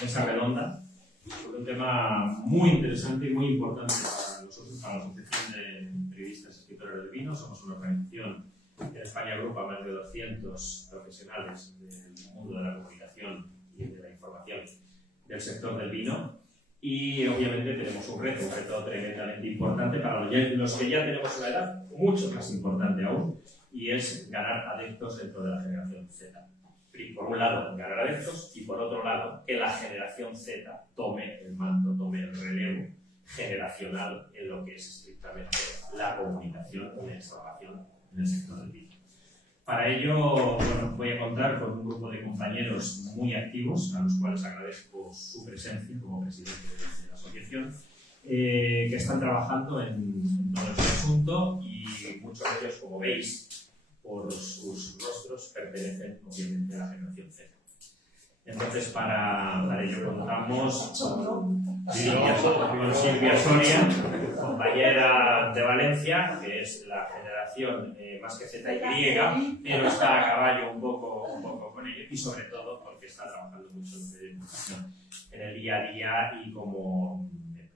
mesa redonda sobre un tema muy interesante y muy importante para nosotros, para la Asociación de Periodistas y Escritores del Vino. Somos una organización que en España agrupa más de 200 profesionales del mundo de la comunicación y de la información del sector del vino. Y obviamente tenemos un reto tremendamente importante para los que ya tenemos una edad mucho más importante aún, y es ganar adeptos dentro de la generación Z. Por un lado, ganar adeptos, y por otro lado, que la generación Z tome el mando, tome el relevo generacional en lo que es estrictamente la comunicación y la información en el sector del vino. Para ello, bueno, voy a contar con un grupo de compañeros muy activos, a los cuales agradezco su presencia como presidente de la asociación, que están trabajando en todo este asunto, y muchos de ellos, como veis, por sus rostros, pertenecen obviamente a la generación Z. Entonces, para ello contamos con Silvia Soria, compañera de Valencia, que es la generación más que Z y, pero está a caballo un poco con ello, y sobre todo porque está trabajando mucho en el día a día, y como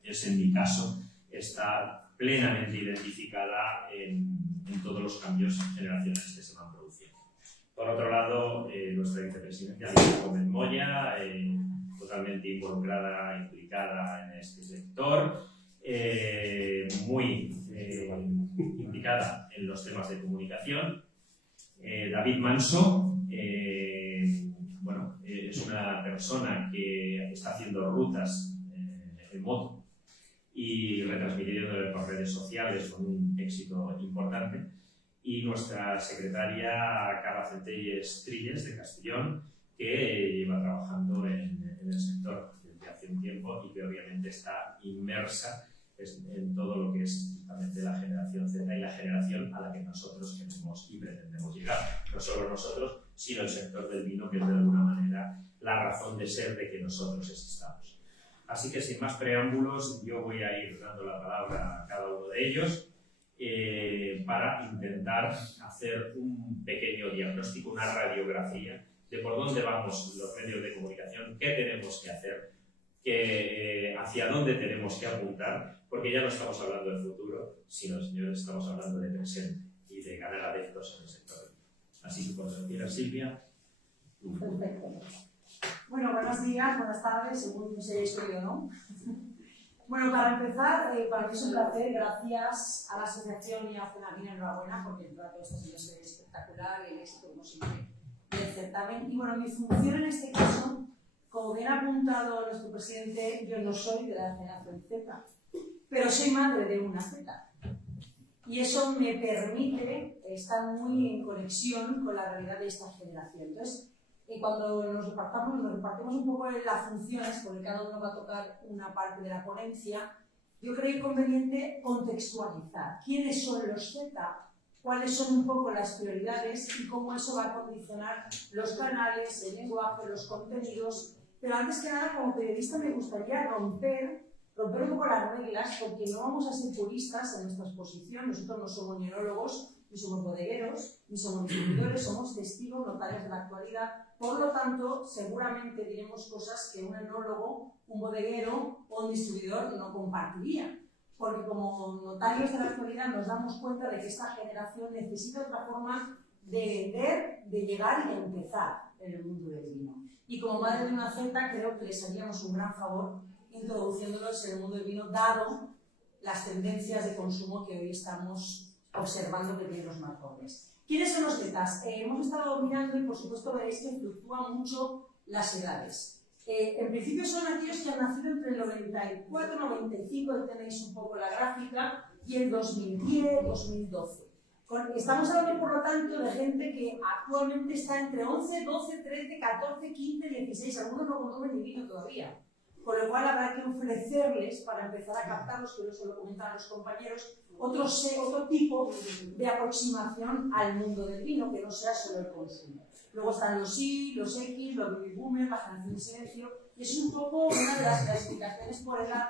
es en mi caso, está plenamente identificada en todos los cambios generacionales que se van produciendo. Por otro lado, nuestra vicepresidenta Alicia Gómez Moya, totalmente involucrada, implicada en este sector, muy implicada en los temas de comunicación. David Manso, bueno, es una persona que está haciendo rutas en moto y retransmitiéndolo por redes sociales con un éxito importante. Y nuestra secretaria Carla Centelles Trilles, de Castellón, que lleva trabajando en el sector desde hace un tiempo y que obviamente está inmersa en todo lo que es justamente la generación Z y la generación a la que nosotros queremos y pretendemos llegar. No solo nosotros, sino el sector del vino, que es de alguna manera la razón de ser de que nosotros existamos. Así que sin más preámbulos, yo voy a ir dando la palabra a cada uno de ellos para intentar hacer un pequeño diagnóstico, una radiografía de por dónde vamos los medios de comunicación, qué tenemos que hacer, hacia dónde tenemos que apuntar, porque ya no estamos hablando de futuro, sino, señores, estamos hablando de presente y de ganar adeptos en el sector. Así que cuando quieras, Silvia. Perfecto. Bueno, buenos días, buenas tardes, según no sé soy yo, ¿no? Bueno, para empezar, para mí es un placer, gracias a la asociación y a Fenagina, enhorabuena, porque el trato está siendo espectacular y el éxito, como siempre, del certamen. Y bueno, mi función en este caso, como bien ha apuntado nuestro presidente, yo no soy de la generación Z, pero soy madre de una Z. Y eso me permite estar muy en conexión con la realidad de esta generación. Entonces, cuando nos repartimos un poco en las funciones, porque cada uno va a tocar una parte de la ponencia, yo creo conveniente contextualizar quiénes son los Z, cuáles son un poco las prioridades y cómo eso va a condicionar los canales, el lenguaje, los contenidos. Pero antes que nada, como periodista, me gustaría romper un poco las reglas, porque no vamos a ser puristas en nuestra exposición. Nosotros no somos ni enólogos, ni somos bodegueros, ni somos distribuidores, somos testigos notarios de la actualidad. Por lo tanto, seguramente diremos cosas que un enólogo, un bodeguero o un distribuidor no compartiría. Porque como notarios de la actualidad nos damos cuenta de que esta generación necesita otra forma de vender, de llegar y de empezar en el mundo del vino. Y como madre de una Z, creo que les haríamos un gran favor introduciéndolos en el mundo del vino, dado las tendencias de consumo que hoy estamos observando que tienen los más jóvenes. ¿Quiénes son los Zetas? Hemos estado mirando y por supuesto veréis que fluctúan mucho las edades. En principio son aquellos que han nacido entre el 94, 95, ahí tenéis un poco la gráfica, y el 2010, 2012. Estamos hablando, por lo tanto, de gente que actualmente está entre 11, 12, 13, 14, 15, 16, algunos no consumen ni vino todavía. Con lo cual habrá que ofrecerles, para empezar a captarlos, que eso lo comentan los compañeros, otro tipo de aproximación al mundo del vino, que no sea solo el consumo. Luego están los Y, los X, los baby boomers, la generación de silencio, y eso es un poco una de las clasificaciones por edad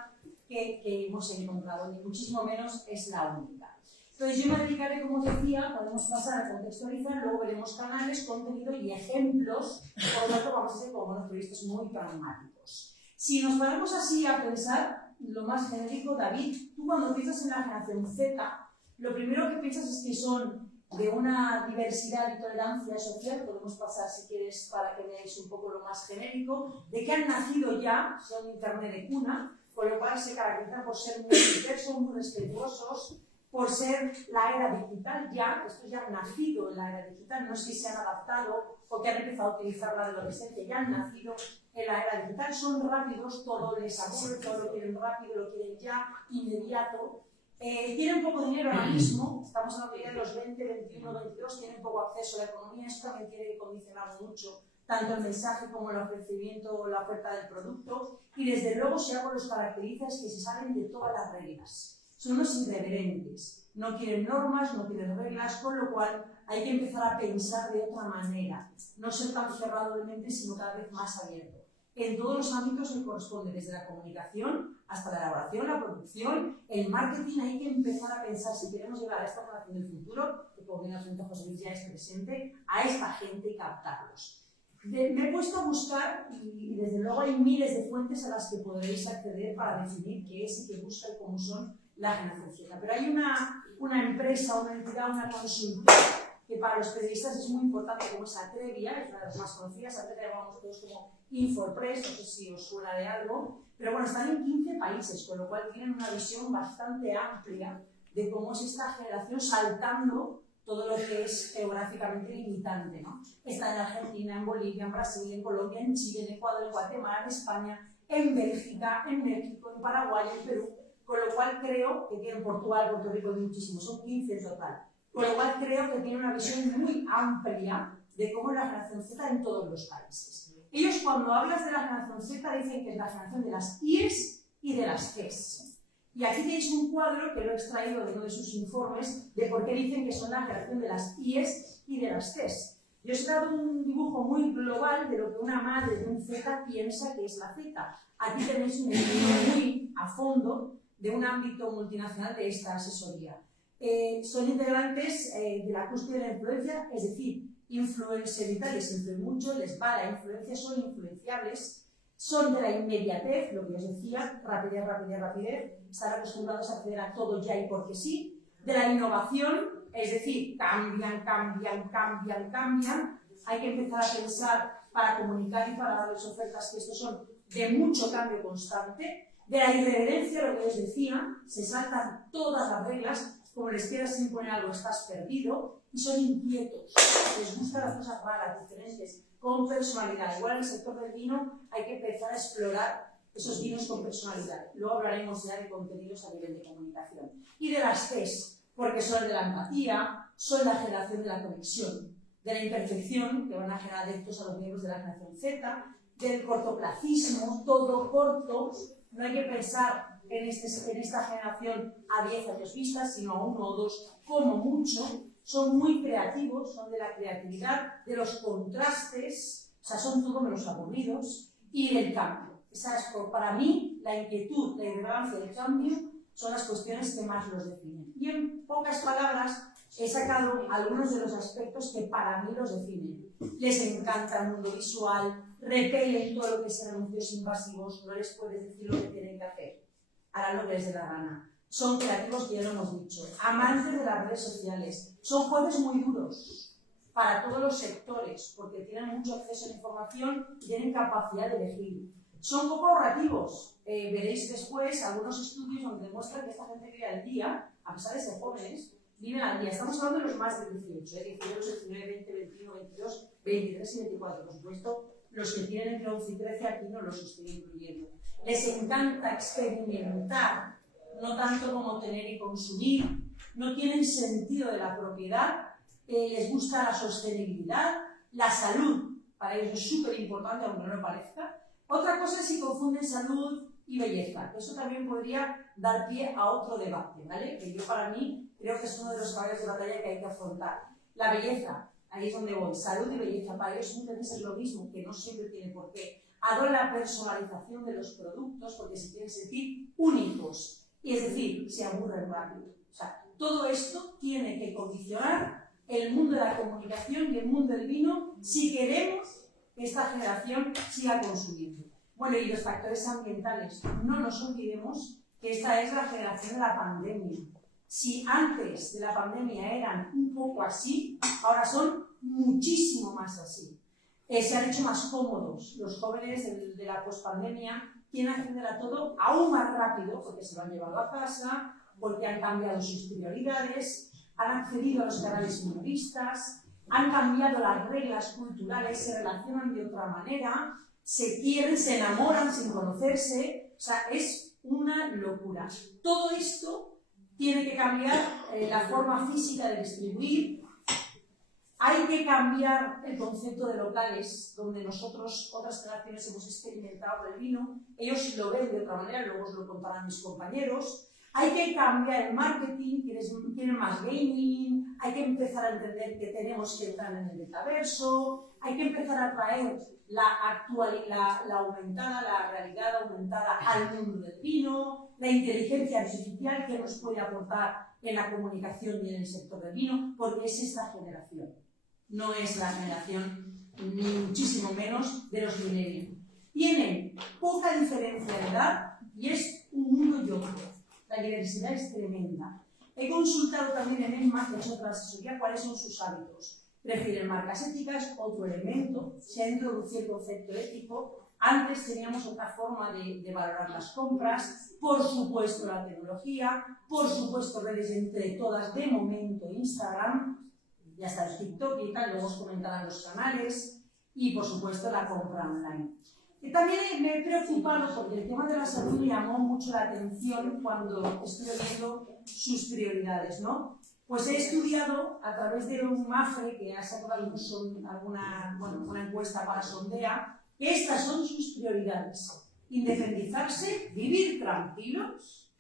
que hemos encontrado, ni muchísimo menos es la única. Entonces yo me dedicaré, como os decía, podemos pasar a contextualizar, luego veremos canales, contenido y ejemplos, por lo tanto vamos a ser como buenos periodistas muy pragmáticos. Si nos ponemos así a pensar, lo más genérico, David, tú cuando piensas en la generación Z, lo primero que piensas es que son de una diversidad y tolerancia social, podemos pasar si quieres para que veáis un poco lo más genérico, de que han nacido ya, son internet de cuna, con lo cual se caracterizan por ser muy diversos, muy respetuosos, por ser la era digital ya, estos ya han nacido en la era digital, no es que se han adaptado o que han empezado a utilizar la adolescencia, ya han nacido en la era digital, son rápidos, todo les aburre, todo lo quieren rápido, lo quieren ya, inmediato. Tienen poco dinero ahora mismo, estamos hablando ya de los 20, 21, 22, tienen poco acceso a la economía, esto también tiene que condicionar mucho tanto el mensaje como el ofrecimiento o la oferta del producto, y desde luego si algo los caracteriza es que se salen de todas las reglas. Son unos irreverentes, no quieren normas, no quieren reglas, con lo cual hay que empezar a pensar de otra manera, no ser tan cerrado de mente, sino cada vez más abierto. En todos los ámbitos que corresponde, desde la comunicación hasta la elaboración, la producción, el marketing, hay que empezar a pensar si queremos llegar a esta generación del futuro, que como bien nos José Luis ya es presente, a esta gente y captarlos. Me he puesto a buscar, y desde luego hay miles de fuentes a las que podréis acceder para definir qué es y qué busca y cómo son la generación Z. Pero hay una empresa, una entidad, una consultora que para los periodistas es muy importante, como es Atrevia, es una de las más conocidas. Atrevia llamamos todos como Infopress, no sé si os suena de algo, pero bueno, están en 15 países, con lo cual tienen una visión bastante amplia de cómo es esta generación saltando todo lo que es geográficamente limitante, ¿no? Está en Argentina, en Bolivia, en Brasil, en Colombia, en Chile, en Ecuador, en Guatemala, en España, en Bélgica, en México, en Paraguay, en Perú, con lo cual creo que tiene Portugal, Puerto Rico y muchísimos, son 15 en total. Con lo cual creo que tiene una visión muy amplia de cómo es la generación Z en todos los países. Ellos cuando hablas de la generación Z dicen que es la generación de las I's y de las C's. Y aquí tenéis un cuadro que lo he extraído de uno de sus informes de por qué dicen que son la generación de las I's y de las C's. Yo os he dado un dibujo muy global de lo que una madre de un Z piensa que es la Z. Aquí tenéis un estudio muy a fondo de un ámbito multinacional de esta asesoría. Son integrantes de la cúspide de la influencia, es decir, influenciabilidad, les influye mucho, les va la influencia, son influenciables, son de la inmediatez, lo que os decía, rapidez, rapidez, rapidez, están acostumbrados a acceder a todo ya y porque sí, de la innovación, es decir, cambian, cambian, cambian, cambian, hay que empezar a pensar para comunicar y para darles ofertas que estos son de mucho cambio constante, de la irreverencia, lo que os decía, se saltan todas las reglas, como les quieras imponer algo, estás perdido, y son inquietos, les gustan las cosas raras, diferentes, con personalidad. Igual en el sector del vino hay que empezar a explorar esos vinos con personalidad. Luego hablaremos ya de contenidos a nivel de comunicación. Y de las T's, porque son de la empatía, son la generación de la conexión, de la imperfección, que van a generar adeptos a los miembros de la generación Z, del cortoplacismo, todo corto. No hay que pensar en esta generación a 10 años vista, sino a 1 o 2 como mucho. Son muy creativos, son de la creatividad, de los contrastes, o sea, son todo menos aburridos, y del cambio. Esa es, para mí, la inquietud, la irrelevancia del cambio son las cuestiones que más los definen. Y en pocas palabras he sacado algunos de los aspectos que para mí los definen. Les encanta el mundo visual, repelen todo lo que sean anuncios invasivos, no les puedes decir lo que tienen que hacer, harán lo que les dé la gana. Son creativos, que ya lo hemos dicho, amantes de las redes sociales, son jueces muy duros para todos los sectores, porque tienen mucho acceso a la información y tienen capacidad de elegir. Son poco ahorrativos. Veréis después algunos estudios donde demuestran que esta gente vive al día, a pesar de ser jóvenes, viven al día. Estamos hablando de los más de 18, 18, 19, 20, 21, 22, 23 y 24, por supuesto. Los que tienen entre 11 y 13 aquí no los estoy incluyendo. Les encanta experimentar, no tanto como tener y consumir, no tienen sentido de la propiedad, les gusta la sostenibilidad, la salud, para ellos es súper importante, aunque no lo parezca. Otra cosa es si confunden salud y belleza, eso también podría dar pie a otro debate, ¿vale? Que yo para mí creo que es uno de los caballos de batalla que hay que afrontar. La belleza, ahí es donde voy, salud y belleza, para ellos muchas veces es lo mismo, que no siempre tiene por qué. Adoran la personalización de los productos porque se quieren sentir únicos, y es decir, se aburren rápido. O sea, todo esto tiene que condicionar el mundo de la comunicación y el mundo del vino si queremos que esta generación siga consumiendo. Bueno, y los factores ambientales. No nos olvidemos que esta es la generación de la pandemia. Si antes de la pandemia eran un poco así, ahora son muchísimo más así. Se han hecho más cómodos. Los jóvenes de la pospandemia quieren acceder a todo aún más rápido porque se lo han llevado a casa, porque han cambiado sus prioridades, han accedido a los canales minoristas, han cambiado las reglas culturales, se relacionan de otra manera, se quieren, se enamoran sin conocerse. O sea, es una locura. Todo esto tiene que cambiar la forma física de distribuir. Hay que cambiar el concepto de locales, donde nosotros, otras generaciones, hemos experimentado el vino. Ellos lo ven de otra manera, luego os lo contarán mis compañeros. Hay que cambiar el marketing, quieren más gaming, hay que empezar a entender que tenemos que entrar en el metaverso, hay que empezar a traer la realidad aumentada al mundo del vino, la inteligencia artificial que nos puede aportar en la comunicación y en el sector del vino, porque es esta generación. No es la generación, ni muchísimo menos, de los millennials. Tienen poca diferencia de edad y es un mundo y otro. La diversidad es tremenda. He consultado también en EMMA, que es otra asesoría, cuáles son sus hábitos. Prefieren marcas éticas, otro elemento. Se ha introducido el concepto ético. Antes teníamos otra forma de valorar las compras. Por supuesto, la tecnología. Por supuesto, redes entre todas, de momento, Instagram. Ya está el TikTok y tal, luego os comentarán los canales. Y, por supuesto, la compra online. También me he preocupado porque el tema de la salud me llamó mucho la atención cuando estuve viendo sus prioridades, ¿no? Pues he estudiado a través de un MAFRE que ha sacado una encuesta para Sondea, que estas son sus prioridades: independizarse, vivir tranquilos,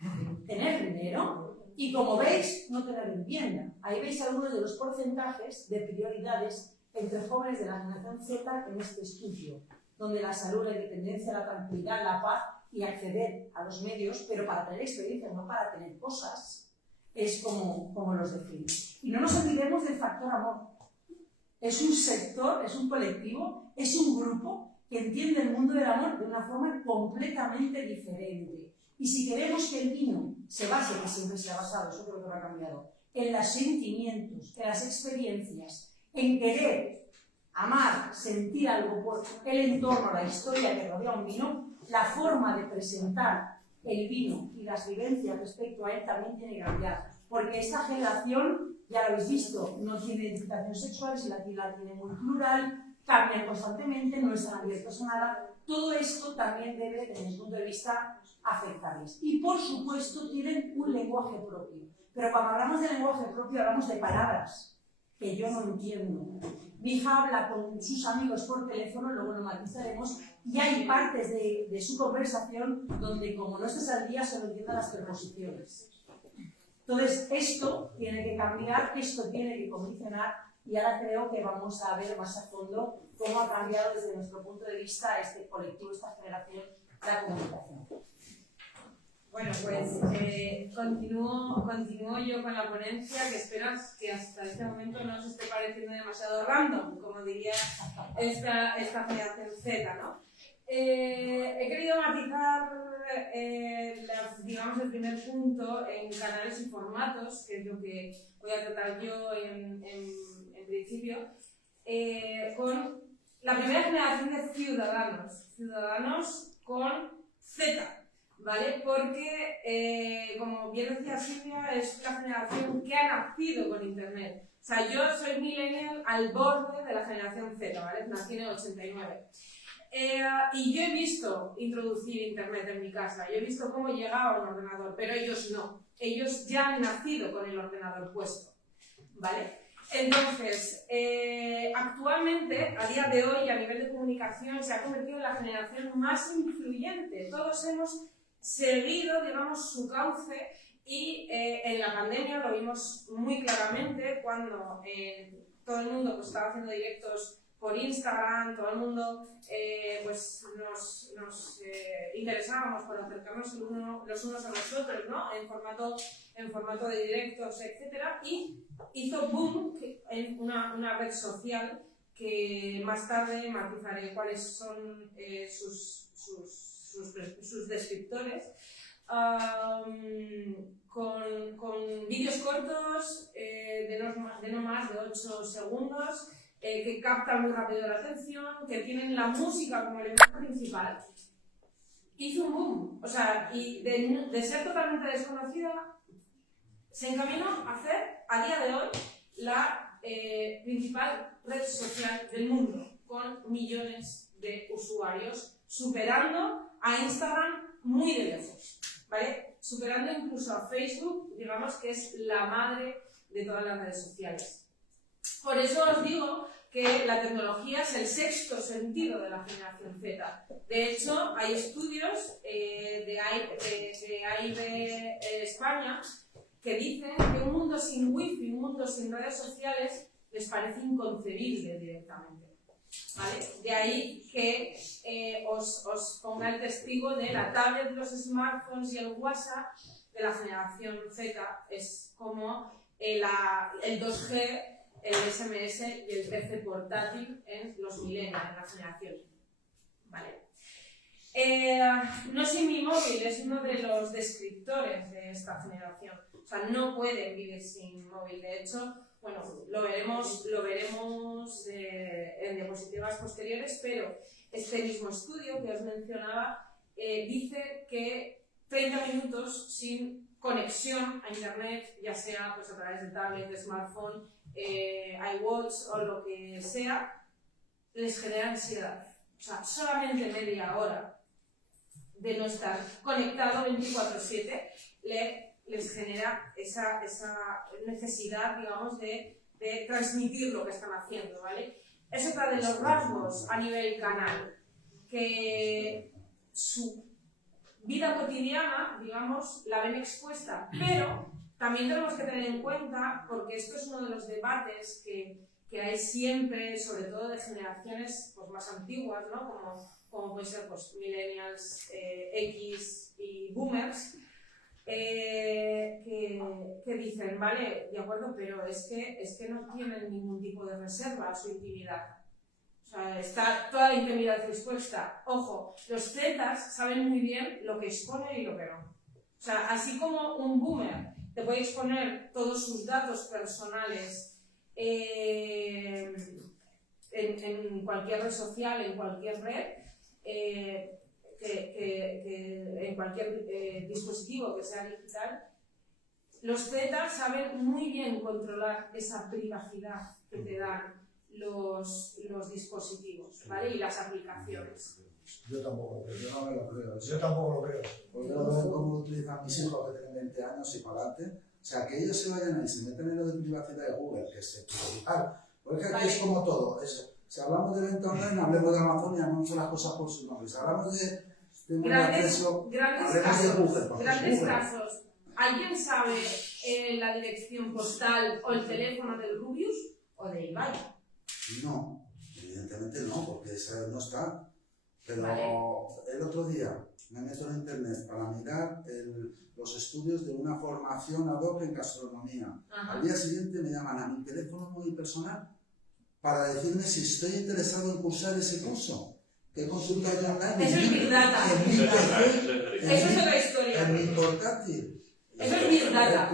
tener dinero y, como veis, no tener vivienda. Ahí veis algunos de los porcentajes de prioridades entre jóvenes de la generación Z en este estudio, donde la salud, la independencia, la tranquilidad, la paz y acceder a los medios, pero para tener experiencia, no para tener cosas, es como los define. Y no nos olvidemos del factor amor. Es un sector, es un colectivo, es un grupo que entiende el mundo del amor de una forma completamente diferente. Y si queremos que el vino se base, que siempre se ha basado, eso creo que no ha cambiado, en los sentimientos, en las experiencias, en querer amar, sentir algo por el entorno, la historia que rodea un vino, la forma de presentar el vino y las vivencias respecto a él también tiene que cambiar. Porque esta generación, ya lo habéis visto, no tiene identificación sexual, si la tiene muy plural, cambian constantemente, no están abiertos a nada. Todo esto también debe, desde mi punto de vista, afectarles. Y por supuesto tienen un lenguaje propio. Pero cuando hablamos de lenguaje propio hablamos de palabras que yo no entiendo. Mi hija habla con sus amigos por teléfono, luego lo matizaremos, y hay partes de su conversación donde, como no estás al día, solo entienden las preposiciones. Entonces, esto tiene que cambiar, esto tiene que condicionar, y ahora creo que vamos a ver más a fondo cómo ha cambiado desde nuestro punto de vista este colectivo, esta generación, la comunicación. Bueno, pues continúo yo con la ponencia, que espero que hasta este momento no os esté pareciendo demasiado random, como diría esta generación Z, ¿no? He querido matizar, digamos, el primer punto en canales y formatos, que es lo que voy a tratar yo en principio, con la primera generación de ciudadanos con Z. ¿Vale? Porque, como bien decía Silvia, es la generación que ha nacido con Internet. O sea, yo soy millennial al borde de la generación Z, ¿vale? Nací en el 89. Y yo he visto introducir Internet en mi casa, yo he visto cómo llegaba un ordenador, pero ellos no. Ellos ya han nacido con el ordenador puesto, ¿vale? Entonces, actualmente, a día de hoy, a nivel de comunicación, se ha convertido en la generación más influyente. Todos hemos seguido, digamos, su cauce y en la pandemia lo vimos muy claramente cuando todo el mundo pues, estaba haciendo directos por Instagram, todo el mundo pues nos interesábamos por acercarnos los unos a los otros, ¿no? en en formato de directos, etc. Y hizo boom en una red social que más tarde matizaré cuáles son sus descriptores, con vídeos cortos de no más de 8 segundos, que captan muy rápido la atención, que tienen la música como elemento principal. Hizo un boom, o sea, y de ser totalmente desconocida, se encaminó a hacer, a día de hoy, la principal red social del mundo, con millones de usuarios, superando a Instagram muy de lejos, ¿vale? Superando incluso a Facebook, digamos que es la madre de todas las redes sociales. Por eso os digo que la tecnología es el sexto sentido de la generación Z. De hecho, hay estudios de AIB España que dicen que un mundo sin wifi, un mundo sin redes sociales, les parece inconcebible directamente. ¿Vale? De ahí que os ponga el testigo de la tablet, los smartphones y el WhatsApp de la generación Z. Es como el 2G, el SMS y el PC portátil en los millennials, en la generación. ¿Vale? No soy mi móvil, es uno de los descriptores de esta generación. O sea, no pueden vivir sin móvil. De hecho, bueno, lo veremos en diapositivas posteriores, pero este mismo estudio que os mencionaba dice que 30 minutos sin conexión a internet, ya sea pues, a través de tablet, de smartphone, iWatch o lo que sea, les genera ansiedad. O sea, solamente media hora de no estar conectado 24/7 les genera esa necesidad, digamos, de transmitir lo que están haciendo, ¿vale? Es otra de los rasgos a nivel canal, que su vida cotidiana, digamos, la ven expuesta, pero también tenemos que tener en cuenta, porque esto es uno de los debates que hay siempre, sobre todo de generaciones pues, más antiguas, ¿no? Como puede ser pues, millennials, X y boomers, que dicen, vale, de acuerdo, pero es que no tienen ningún tipo de reserva a su intimidad. O sea, está toda la intimidad expuesta. Ojo, los Zetas saben muy bien lo que expone y lo que no. O sea, así como un boomer te puede exponer todos sus datos personales en cualquier red social, en cualquier red, en cualquier dispositivo que sea digital, los Z saben muy bien controlar esa privacidad que te dan los dispositivos, ¿vale? Y las aplicaciones. Yo tampoco lo creo, yo no me lo creo. Yo tampoco lo creo. Porque lo veo cómo utilizan mis hijos que tienen 20 años y para adelante. O sea, que ellos se vayan ahí y se meten en lo de privacidad de Google, que es principal. Porque aquí es como todo. Eso. Si hablamos de venta online, hablemos de Amazon y hablamos las cosas por sus nombres. Si hablamos de grandes casos. ¿Alguien sabe la dirección postal o el teléfono del Rubius o de Ibai? No, evidentemente no, porque esa no está. Pero vale. El otro día me meto en internet para mirar los estudios de una formación ad hoc en gastronomía. Ajá. Al día siguiente me llaman a mi teléfono muy personal para decirme si estoy interesado en cursar ese curso. ¿Qué consulta yo online? Eso es Big Data. Eso es otra historia. En mi portátil. Eso es Big Data.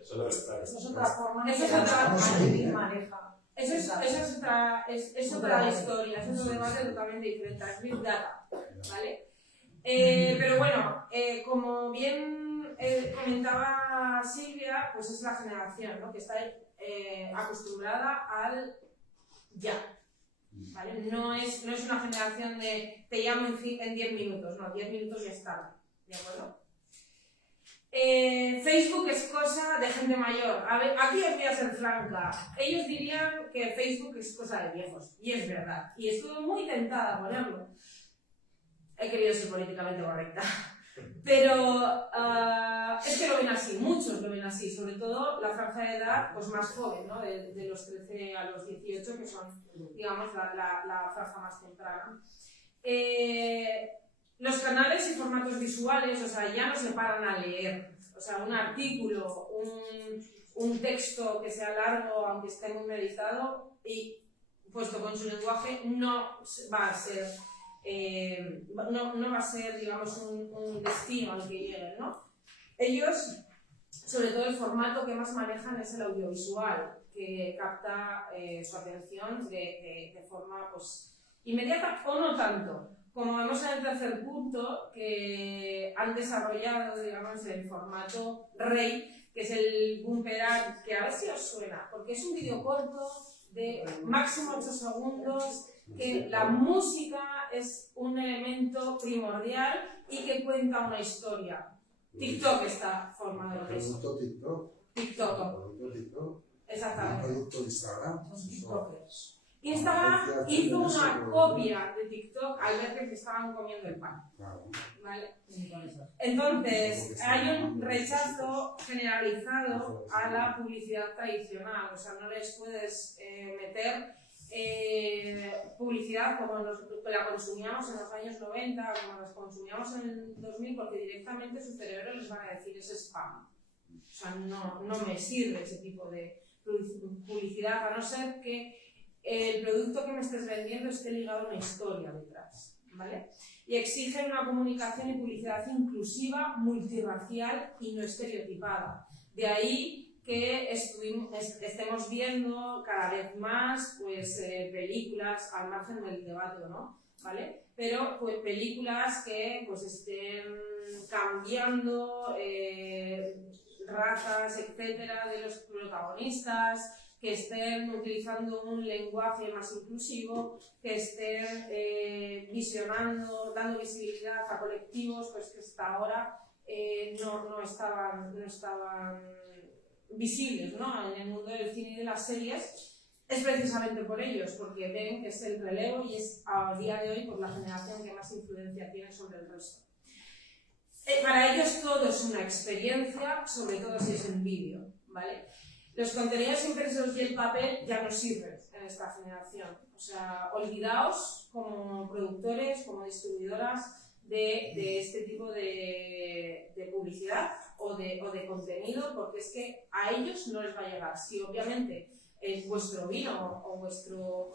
Eso es otra forma Eso es otra maneja. Eso es otra historia, eso es un debate totalmente diferente, es Big Data, ¿vale? Pero bueno, como bien comentaba Silvia, pues es la generación, ¿no? Que está acostumbrada al ya, ¿vale? No es una generación de te llamo en 10 minutos, no, 10 minutos ya está, ¿de acuerdo? Facebook es cosa de gente mayor. A ver, aquí os voy a ser franca. Ellos dirían que Facebook es cosa de viejos. Y es verdad. Y estuve muy tentada a ponerlo. He querido ser políticamente correcta. Pero es que lo ven así. Muchos lo ven así. Sobre todo la franja de edad pues más joven, ¿no? De los 13 a los 18, que son, digamos, la franja más temprana. Los canales y formatos visuales, o sea, ya no se paran a leer. O sea, un artículo, un texto que sea largo, aunque esté muy meditado, y puesto con su lenguaje, no va a ser, digamos, un destino al que lleguen, ¿no? Ellos, sobre todo el formato que más manejan es el audiovisual, que capta su atención de forma pues, inmediata o no tanto. Como vemos en el tercer punto, que han desarrollado, digamos, el formato rey, que es el bumper ad, que a ver si os suena, porque es un vídeo corto de máximo 8 segundos, que la música es un elemento primordial y que cuenta una historia. TikTok está formado en eso. Producto TikTok. TikTok. Exactamente. Un producto de Instagram. Son tiktokers. Instagram hizo una copia de TikTok al ver que se estaban comiendo el pan. ¿Vale? Entonces, hay un rechazo generalizado a la publicidad tradicional. O sea, no les puedes meter publicidad como la consumíamos en los años 90, como las consumíamos en el 2000, porque directamente su cerebro les va a decir es spam. O sea, no me sirve ese tipo de publicidad, a no ser que el producto que me estés vendiendo esté ligado a una historia detrás, ¿vale? Y exigen una comunicación y publicidad inclusiva, multirracial y no estereotipada. De ahí que estemos viendo cada vez más pues, películas al margen del debate, ¿no? ¿Vale? Pero pues, películas que pues, estén cambiando razas, etcétera, de los protagonistas, que estén utilizando un lenguaje más inclusivo, que estén visionando, dando visibilidad a colectivos pues, que hasta ahora no estaban visibles, ¿no? En el mundo del cine y de las series. Es precisamente por ellos, porque ven que es el relevo y es a día de hoy por la generación que más influencia tiene sobre el resto. Para ellos todo es una experiencia, sobre todo si es en vídeo, ¿vale? Los contenidos impresos y el papel ya no sirven en esta generación. O sea, olvidaos como productores, como distribuidoras de este tipo de publicidad o de contenido, porque es que a ellos no les va a llegar. Si obviamente vuestro vino o vuestro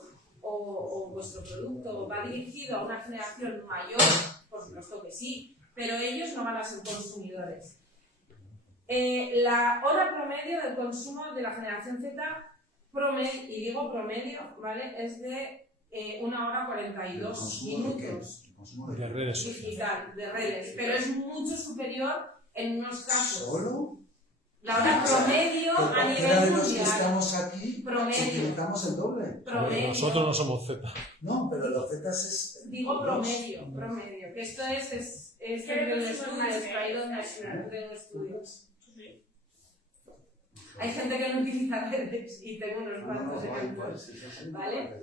producto va dirigido a una generación mayor, por supuesto que sí, pero ellos no van a ser consumidores. La hora promedio del consumo de la generación Z, y digo promedio, ¿vale? Es de 1 hora 42 minutos de redes sociales. digital, de redes, pero es mucho superior en unos casos. ¿Solo? La hora promedio a nivel de los que mundial. estamos aquí, Promedio. utilizamos el doble. Promedio. Nosotros no somos Z. No, pero los Zetas es... Digo promedio, que esto es Creo que es una extraído de un estudio. Hay gente que no utiliza redes y tengo unos cuantos ejemplos, ¿vale?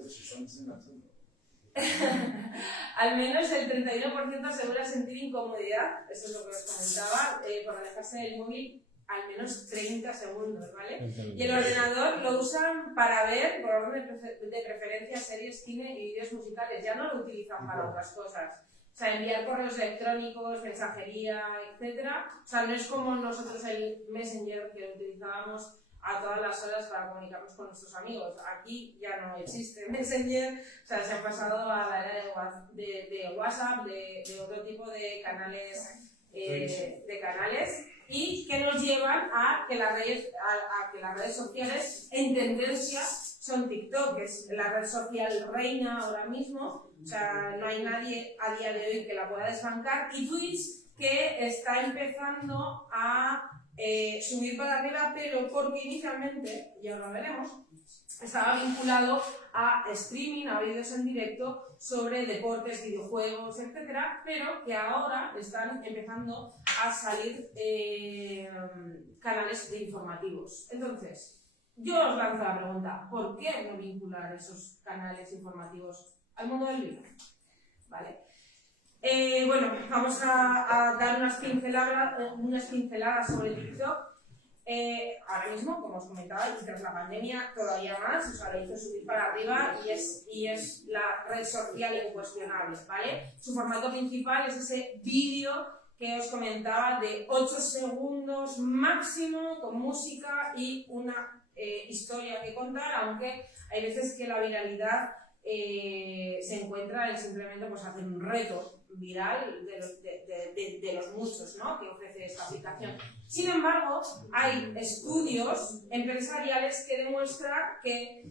Al menos el 31% asegura sentir incomodidad, eso es lo que os comentaba, por alejarse del móvil al menos 30 segundos, ¿vale? Y el ordenador lo usan para ver, por orden de preferencia, series, cine y vídeos musicales, ya no lo utilizan para otras cosas. O sea, enviar correos electrónicos, mensajería, etcétera. O sea, no es como nosotros el Messenger que lo utilizábamos a todas las horas para comunicarnos con nuestros amigos. Aquí ya no existe Messenger, o sea, se ha pasado a la era de WhatsApp, de otro tipo de canales, y que nos llevan a que las redes sociales en tendencia son TikTok, que es la red social reina ahora mismo. O sea, no hay nadie a día de hoy que la pueda desbancar, y Twitch, que está empezando a subir para arriba, pero porque inicialmente, y ahora lo veremos, estaba vinculado a streaming, a vídeos en directo sobre deportes, videojuegos, etcétera, pero que ahora están empezando a salir canales informativos. Entonces, yo os lanzo la pregunta, ¿por qué no vincular esos canales informativos al mundo del vino? ¿Vale? Bueno, vamos a dar unas pinceladas sobre TikTok. Ahora mismo, como os comentaba, y tras la pandemia todavía más, o sea, la hizo subir para arriba y es la red social incuestionable, ¿vale? Su formato principal es ese vídeo que os comentaba de 8 segundos máximo con música y una historia que contar, aunque hay veces que la viralidad se encuentra en simplemente pues, hacer un reto viral de los muchos, ¿no?, que ofrece esta aplicación. Sin embargo, hay estudios empresariales que demuestran que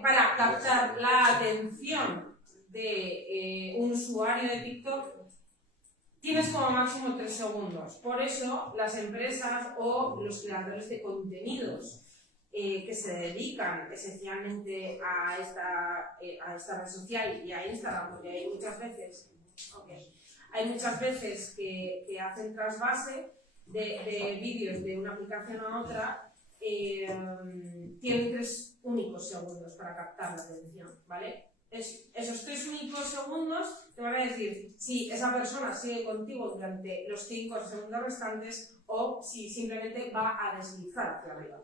para captar la atención de un usuario de TikTok tienes como máximo 3 segundos. Por eso las empresas o los creadores de contenidos que se dedican esencialmente a esta red social y a Instagram, porque hay muchas veces que hacen trasvase de vídeos de una aplicación a otra, tienen 3 únicos segundos para captar la atención, ¿vale? Esos 3 únicos segundos te van a decir si esa persona sigue contigo durante los 5 segundos restantes o si simplemente va a deslizar hacia arriba,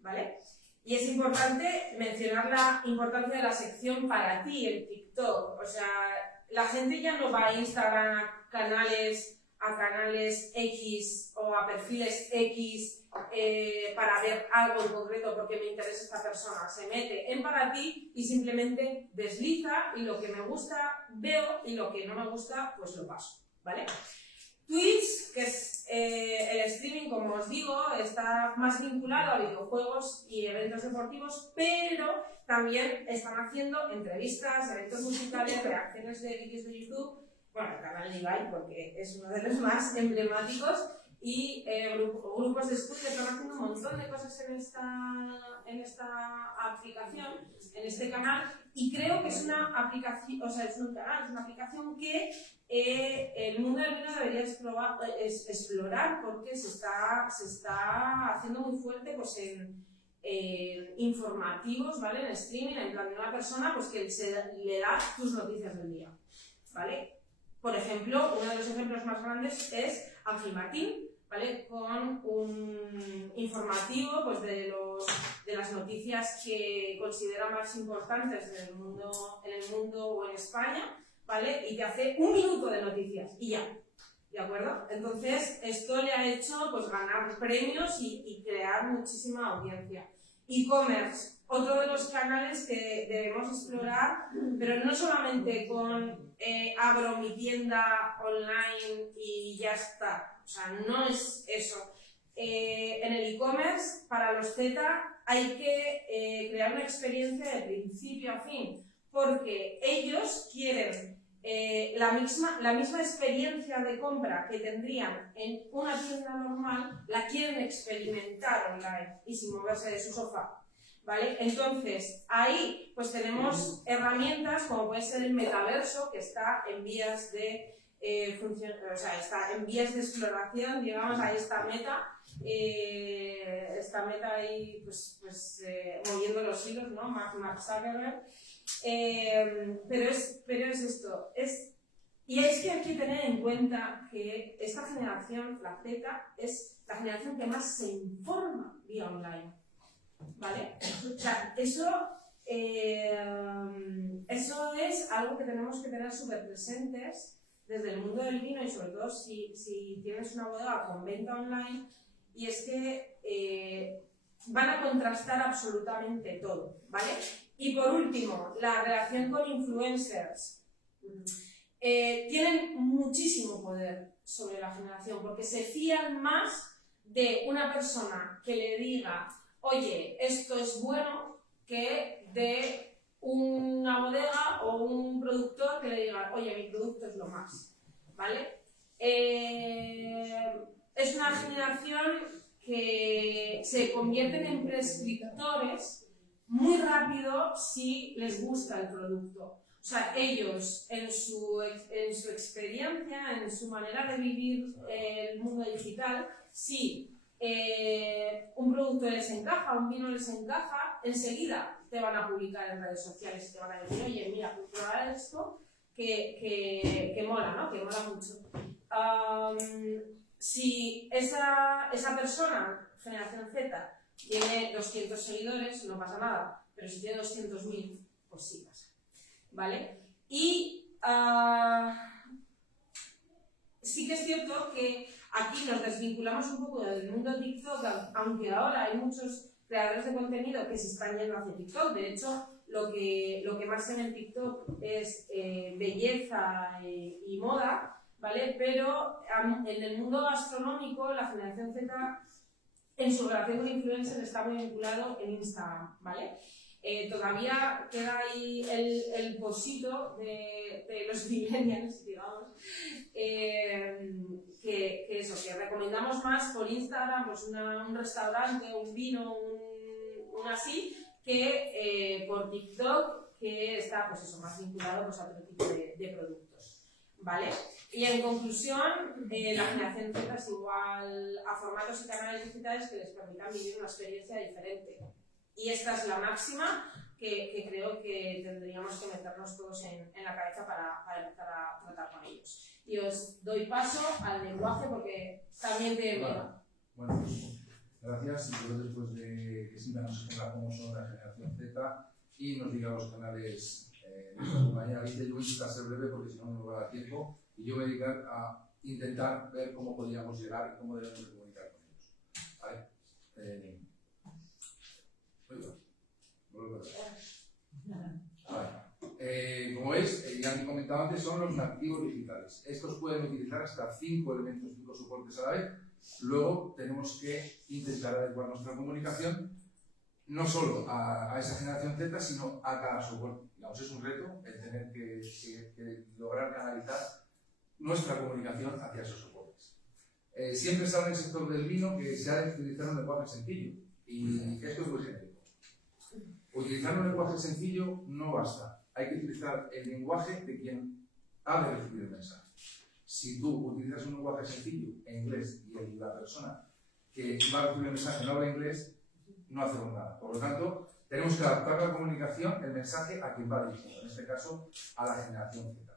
¿vale? Y es importante mencionar la importancia de la sección para ti en TikTok. O sea, la gente ya no va a Instagram a canales X o a perfiles X para ver algo en concreto porque me interesa esta persona. Se mete en para ti y simplemente desliza y lo que me gusta veo y lo que no me gusta pues lo paso, ¿vale? Twitch, que es el streaming, como os digo, está más vinculado a videojuegos y eventos deportivos, pero también están haciendo entrevistas, eventos musicales, reacciones de vídeos de YouTube, bueno, el canal de Ibai, porque es uno de los más emblemáticos, y grupos de estudio están haciendo un montón de cosas en esta aplicación, en este canal, y creo que es una aplicación, o sea, es un canal, es una aplicación que el mundo del vino debería explorar porque se está haciendo muy fuerte pues, en informativos, ¿vale? En streaming, en plan de una persona pues, que le da tus noticias del día, ¿vale? Por ejemplo, uno de los ejemplos más grandes es Ángel Martín, ¿vale? Con un informativo pues, de las noticias que considera más importantes en el mundo o en España, ¿vale? Y te hace 1 minuto de noticias y ya, ¿de acuerdo? Entonces, esto le ha hecho pues, ganar premios y crear muchísima audiencia. E-commerce, otro de los canales que debemos explorar, pero no solamente con abro mi tienda online y ya está, o sea, no es eso. En el e-commerce, para los Z, hay que crear una experiencia de principio a fin, porque ellos quieren la misma experiencia de compra que tendrían en una tienda normal, la quieren experimentar online y sin moverse de su sofá, ¿vale? Entonces, ahí pues tenemos herramientas como puede ser el metaverso, que está en vías de está en vías de exploración, digamos, ahí está Meta ahí pues moviendo los hilos, ¿no? Mark Zuckerberg. Pero es esto, y es que hay que tener en cuenta que esta generación, la Z, es la generación que más se informa vía online, ¿vale? O sea, eso es algo que tenemos que tener súper presentes desde el mundo del vino y sobre todo si tienes una bodega con venta online, y es que van a contrastar absolutamente todo, ¿vale? Y por último, la relación con influencers. Tienen muchísimo poder sobre la generación porque se fían más de una persona que le diga oye, esto es bueno, que de una bodega o un productor que le diga oye, mi producto es lo más, ¿vale? Es una generación que se convierten en prescriptores muy rápido si les gusta el producto. O sea, ellos en su experiencia, en su manera de vivir el mundo digital, si un producto les encaja, un vino les encaja, enseguida te van a publicar en redes sociales y te van a decir, oye, mira, probar esto que mola, ¿no? Que mola mucho. Si esa persona, generación Z, tiene 200 seguidores, no pasa nada, pero si tiene 200.000, pues sí pasa, ¿vale? Y sí que es que aquí nos desvinculamos un poco del mundo TikTok, aunque ahora hay muchos creadores de contenido que se están yendo hacia TikTok. De hecho, lo que más se ve en TikTok es belleza y moda, ¿vale? Pero en el mundo gastronómico, la generación Z, en su relación con influencers, está muy vinculado en Instagram, ¿vale? Todavía queda ahí el posito de los millennials, digamos, que recomendamos más por Instagram, pues un restaurante, un vino, un así, que por TikTok, que está pues eso, más vinculado pues, a otro tipo de productos, ¿vale? Y en conclusión, la generación Z es igual a formatos y canales digitales que les permitan vivir una experiencia diferente. Y esta es la máxima que creo que tendríamos que meternos todos en la cabeza para empezar a tratar con ellos. Y os doy paso al lenguaje porque también te veo. Bueno, gracias. Y yo después de que Silvia nos explique cómo son la generación Z y nos diga los canales de nuestra compañía, dice yo voy a intentar ser breve porque si no me va a dar tiempo y yo me voy a dedicar a intentar ver cómo podríamos llegar y cómo debemos de comunicar con ellos. ¿Vale? Como veis, ya he comentado antes, son los nativos digitales. Estos pueden utilizar hasta 5 elementos, 5 soportes a la vez. Luego tenemos que intentar adecuar nuestra comunicación no solo a esa generación Z, sino a cada soporte. Digamos, es un reto el tener que lograr canalizar nuestra comunicación hacia esos soportes. Siempre se habla en el sector del vino que se ha de utilizar un lenguaje sencillo. Y esto es muy genérico. Utilizar un lenguaje sencillo no basta. Hay que utilizar el lenguaje de quien ha de recibir el mensaje. Si tú utilizas un lenguaje sencillo en inglés y la persona que va a recibir el mensaje no habla inglés, no hacemos nada. Por lo tanto, tenemos que adaptar la comunicación, el mensaje, a quien va dirigido, en este caso a la generación Z.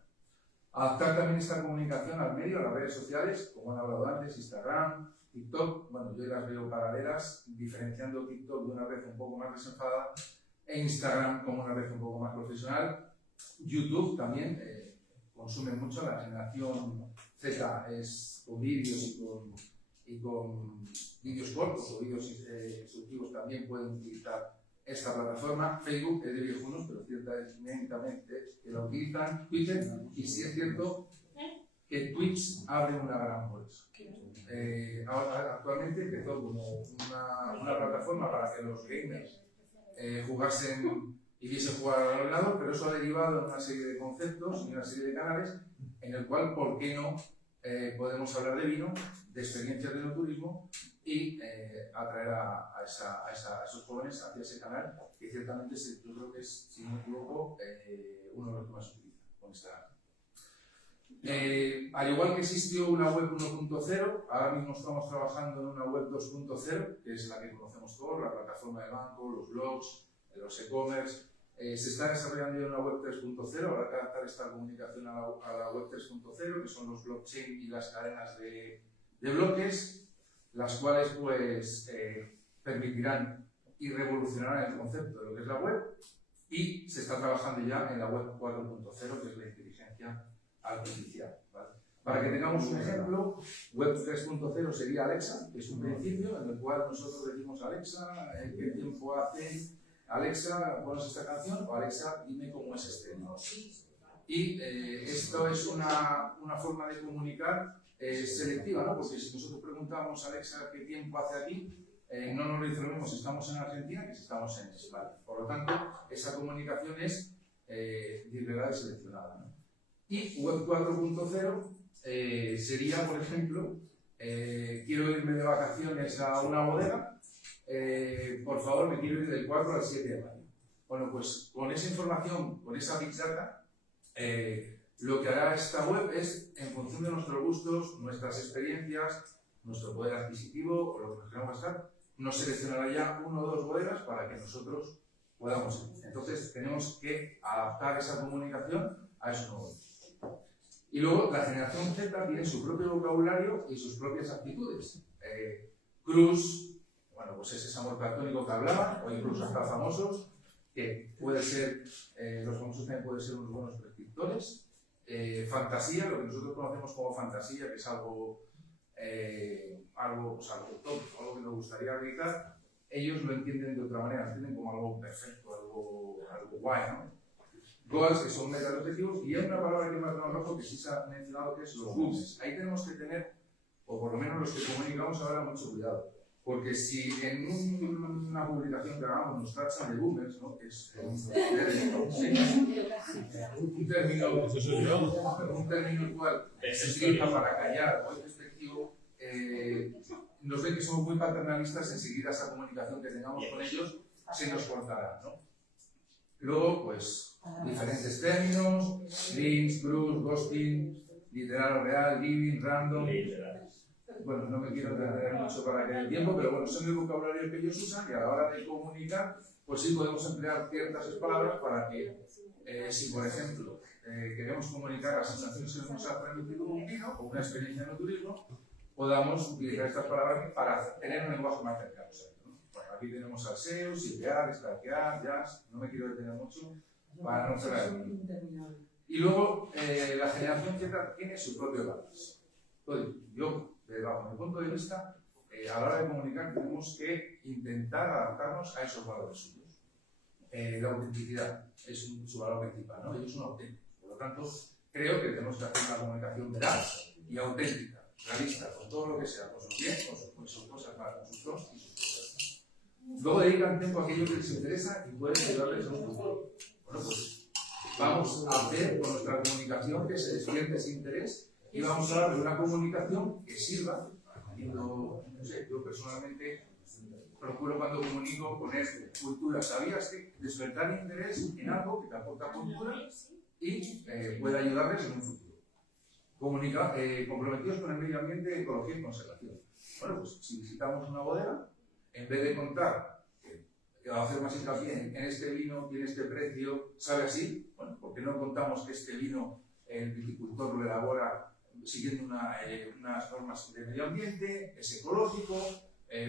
Adaptar también esta comunicación al medio, a las redes sociales, como han hablado antes, Instagram, TikTok. Bueno, yo las veo paralelas, diferenciando TikTok de una red un poco más desenfadada e Instagram como una red un poco más profesional. YouTube también consume mucho, la generación Z es con vídeos y con vídeos cortos o vídeos instructivos también pueden utilizar esta plataforma. Facebook es de viejunos, pero ciertamente que la utilizan. Twitter, y sí es cierto que Twitch abre una gran bolsa. Actualmente empezó como una plataforma para que los gamers jugasen y viesen jugar al ordenador, pero eso ha derivado en una serie de conceptos y una serie de canales en el cual, ¿por qué no podemos hablar de vino, de experiencias de turismo y atraer a esos jóvenes hacia ese canal que ciertamente yo creo que es, si no me equivoco, uno de los que más se utiliza con Instagram. Al igual que existió una web 1.0, ahora mismo estamos trabajando en una web 2.0, que es la que conocemos todos, la plataforma de banco, los blogs, los e-commerce. Se está desarrollando ya una web 3.0, habrá que adaptar esta comunicación a la web 3.0, que son los blockchain y las cadenas de bloques, las cuales pues permitirán y revolucionarán el concepto de lo que es la web, y se está trabajando ya en la web 4.0, que es la inteligencia artificial. ¿Vale? Para que tengamos un ejemplo, web 3.0 sería Alexa, que es un principio en el cual nosotros decimos Alexa, ¿qué tiempo hace? Alexa, pones esta canción, o Alexa, dime cómo es este. ¿No? Y esto es una forma de comunicar selectiva, ¿no? Porque si nosotros preguntamos a Alexa qué tiempo hace aquí, no nos lo dice lo mismo si estamos en Argentina que si estamos en España. Por lo tanto, esa comunicación es disgregada y seleccionada, ¿no? Y web 4.0 sería, por ejemplo, quiero irme de vacaciones a una bodega, por favor, me quiero ir del 4 al 7 de mayo. Bueno, pues con esa información, con esa Big Data, lo que hará esta web es, en función de nuestros gustos, nuestras experiencias, nuestro poder adquisitivo o lo que nos queramos gastar, nos seleccionará ya 1 o 2 bodegas para que nosotros podamos ir. Entonces, tenemos que adaptar esa comunicación a esos nuevos. Y luego, la generación Z tiene su propio vocabulario y sus propias actitudes. Cruz, bueno, pues es ese amor platónico que hablaba, o incluso hasta famosos, que puede ser, los famosos también pueden ser unos buenos prescriptores. Fantasía, lo que nosotros conocemos como fantasía, que es algo algo, o sea, algo tópico, algo que nos gustaría realizar, ellos lo entienden de otra manera, lo entienden como algo perfecto, algo guay, ¿no? Goals, que son metas de objetivos, y hay una palabra que me ha dado rojo que sí se ha mencionado, que es los boomers. Ahí tenemos que tener, o por lo menos los que comunicamos ahora, mucho cuidado. Porque si en una publicación que hagamos nos tachan de boomers, ¿no? Que es un término igual se utiliza para callar o es despectivo, nos ven que somos muy paternalistas, enseguida esa comunicación que tengamos con ellos se nos cortará, ¿no? Luego, pues, diferentes términos, links, groups, ghosting, literal o real, giving, random. Bueno, no me quiero detener mucho para que haya tiempo, pero bueno, son el vocabulario que ellos usan y a la hora de comunicar, pues sí podemos emplear ciertas palabras para que, si por ejemplo queremos comunicar las sensaciones que nos ha transmitido un vino o una experiencia en el turismo, podamos utilizar estas palabras para tener un lenguaje más cercano. Bueno, aquí tenemos salseo, silbear, stalkear, jazz, no me quiero detener mucho para no cerrar el mundo. Y luego, la generación Z tiene su propio balance. Entonces, yo, bajo mi punto de vista, a la hora de comunicar tenemos que intentar adaptarnos a esos valores suyos. La autenticidad es su valor principal, ¿no? Ellos son auténticos. Por lo tanto, creo que tenemos que hacer una comunicación veraz y auténtica, realista, con todo lo que sea, con sus bien, con sus cosas malas, con sus pros y sus cosas. Luego dedican tiempo a aquello que les interesa y pueden ayudarles en un futuro. Bueno, pues vamos a hacer con nuestra comunicación que se despierte ese interés y vamos a hablar de una comunicación que sirva. No sé, yo personalmente procuro cuando comunico poner cultura. ¿Sabías que despertar interés en algo que te aporta cultura y puede ayudarles en un futuro? Comprometidos con el medio ambiente, ecología y conservación. Bueno, pues si visitamos una bodega, en vez de contar que va a hacer más hincapié en este vino, tiene este precio, sabe así, bueno, ¿por qué no contamos que este vino el viticultor lo elabora siguiendo unas normas de medio ambiente, es ecológico,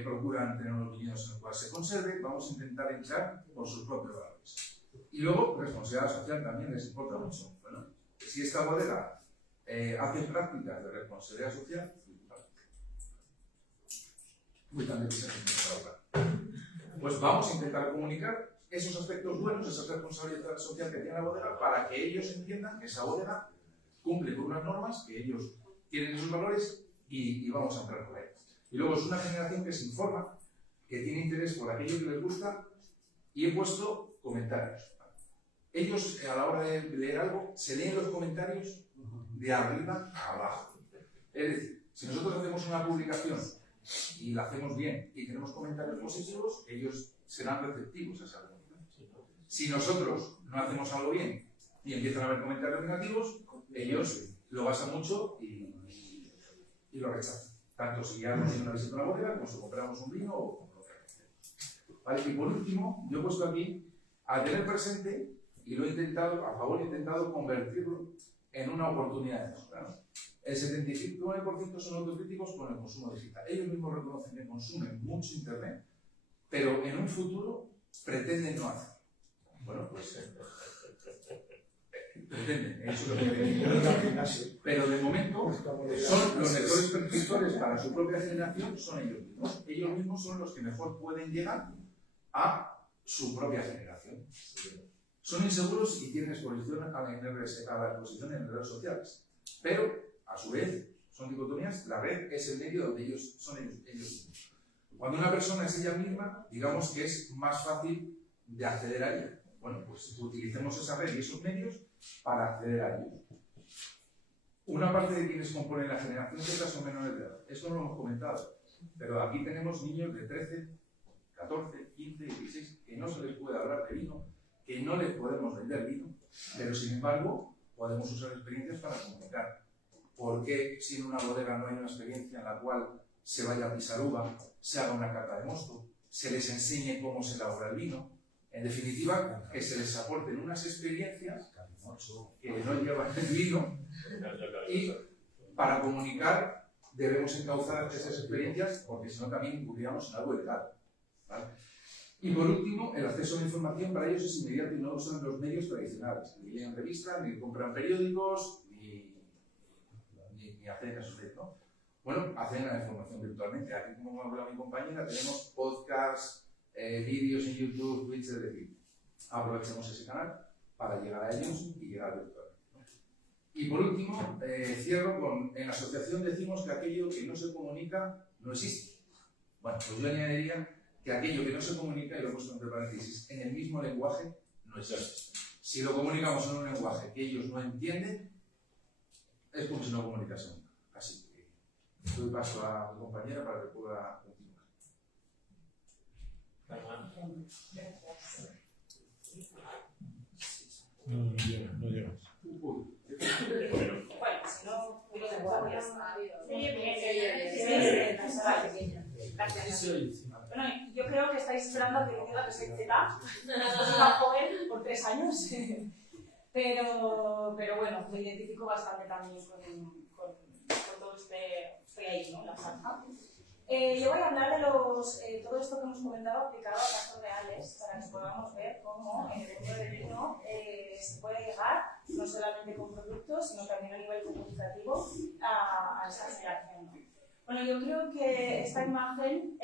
procuran tener unos viñedos en los cuales se conserve, vamos a intentar entrar por sus propios valores. Y luego, responsabilidad social también les importa mucho. Bueno, si esta bodega hace prácticas de responsabilidad social, pues vamos a intentar comunicar esos aspectos buenos, esa responsabilidad social que tiene la bodega, para que ellos entiendan que esa bodega cumple con unas normas, que ellos tienen esos valores y vamos a entrar por ahí. Y luego es una generación que se informa, que tiene interés por aquello que les gusta, y he puesto comentarios. Ellos, a la hora de leer algo, se leen los comentarios de arriba a abajo. Es decir, si nosotros hacemos una publicación y la hacemos bien y tenemos comentarios positivos, ellos serán receptivos a esa comunicación. Si nosotros no hacemos algo bien y empiezan a haber comentarios negativos, ellos lo basan mucho y lo rechazan. Tanto si ya nos una visita a una bodega, como si compramos un vino o como lo que hagamos. Vale, y por último, yo he puesto aquí a tener presente, y lo he intentado, a favor he intentado convertirlo en una oportunidad de mejora. El 79% son autocríticos con el consumo digital. Ellos mismos reconocen que consumen mucho Internet, pero en un futuro pretenden no hacerlo. Bueno, pues pretenden, eso es lo que dicen. Pero de momento son los mejores prescriptores para su propia generación, son ellos mismos. Ellos mismos son los que mejor pueden llegar a su propia generación. Son inseguros y tienen exposición a la exposición en redes sociales. Pero, a su vez, son dicotomías, la red es el medio donde ellos son ellos mismos. Cuando una persona es ella misma, digamos que es más fácil de acceder a ella. Bueno, pues utilicemos esa red y esos medios para acceder a ellos. Una parte de quienes componen la generación Z son menores de edad. Esto no lo hemos comentado, pero aquí tenemos niños de 13, 14, 15, 16, que no se les puede hablar de vino, que no les podemos vender vino, pero sin embargo podemos usar experiencias para comunicar. ¿Por qué si en una bodega no hay una experiencia en la cual se vaya a pisar uva, se haga una cata de mosto, se les enseñe cómo se elabora el vino? En definitiva, que se les aporten unas experiencias que no llevan el vino, y para comunicar debemos encauzar esas experiencias, porque si no también incurríamos en algo ilegal, ¿vale? Y por último, el acceso a la información para ellos es inmediato y no usan los medios tradicionales. Ni leen revistas, ni compran periódicos, ni hacen eso, ¿no? bueno, hacen la información virtualmente. Aquí, como habla mi compañera, tenemos podcasts, vídeos en YouTube, Twitch, es decir, aprovechemos ese canal para llegar a ellos y llegar virtualmente, ¿no? Y por último, cierro con, en la asociación decimos que aquello que no se comunica no existe. Bueno, pues yo añadiría que aquello que no se comunica, y lo he puesto entre paréntesis, en el mismo lenguaje no existe. Si lo comunicamos en un lenguaje que ellos no entienden, es como si no comunicase nunca. Así que doy paso a mi compañera para que pueda continuar. No llega, no llega. Bueno, si no, hubiera de guardia. Gracias. Bueno, yo creo que estáis esperando a que diga que soy Z. Soy más joven por 3 años. Pero bueno, me identifico bastante también con todo estoy ahí, ¿no? La franja. Yo voy a hablar de todo esto que hemos comentado aplicado a casos reales para que podamos ver cómo en el mundo del vino se puede llegar, no solamente con productos, sino también a nivel comunicativo, a esa generación, ¿no? Bueno, yo creo que esta imagen,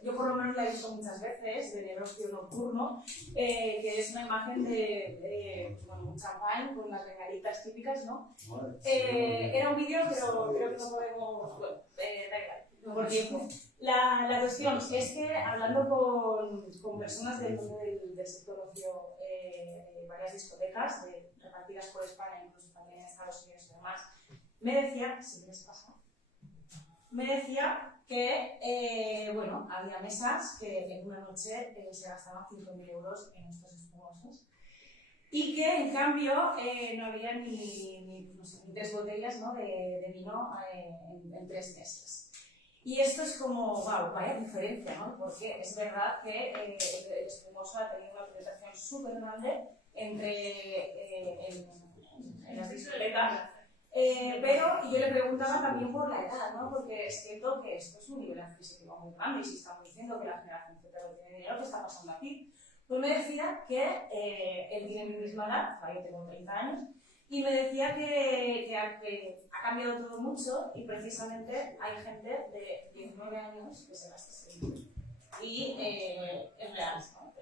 yo por lo menos la he visto muchas veces, del negocio nocturno, que es una imagen de un champán con las regalitas típicas, ¿no? Era un vídeo, pero creo que no podemos, bueno, da igual, por tiempo. La cuestión es que hablando con personas del mundo del sector ocio, de varias discotecas, repartidas por España, incluso también en Estados Unidos y demás, me decía, si les pasa, que, bueno, había mesas que en una noche se gastaban 5.000 euros en estos espumosos y que, en cambio, no había ni 3 botellas, ¿no? de vino en 3 meses. Y esto es como, wow, vaya diferencia, ¿no? Porque es verdad que el espumoso ha tenido una penetración súper grande en las discotecas. Pero yo le preguntaba también por la edad, ¿no? Porque es cierto que esto es un nivel adquisitivo muy grande y si estamos diciendo que la generación Z no tiene dinero, ¿qué está pasando aquí? Pues me decía que él tiene mi misma edad, yo tengo 30 años, y me decía que ha cambiado todo mucho y precisamente hay gente de 19 años que se gasta ese dinero. Y es real, ¿no?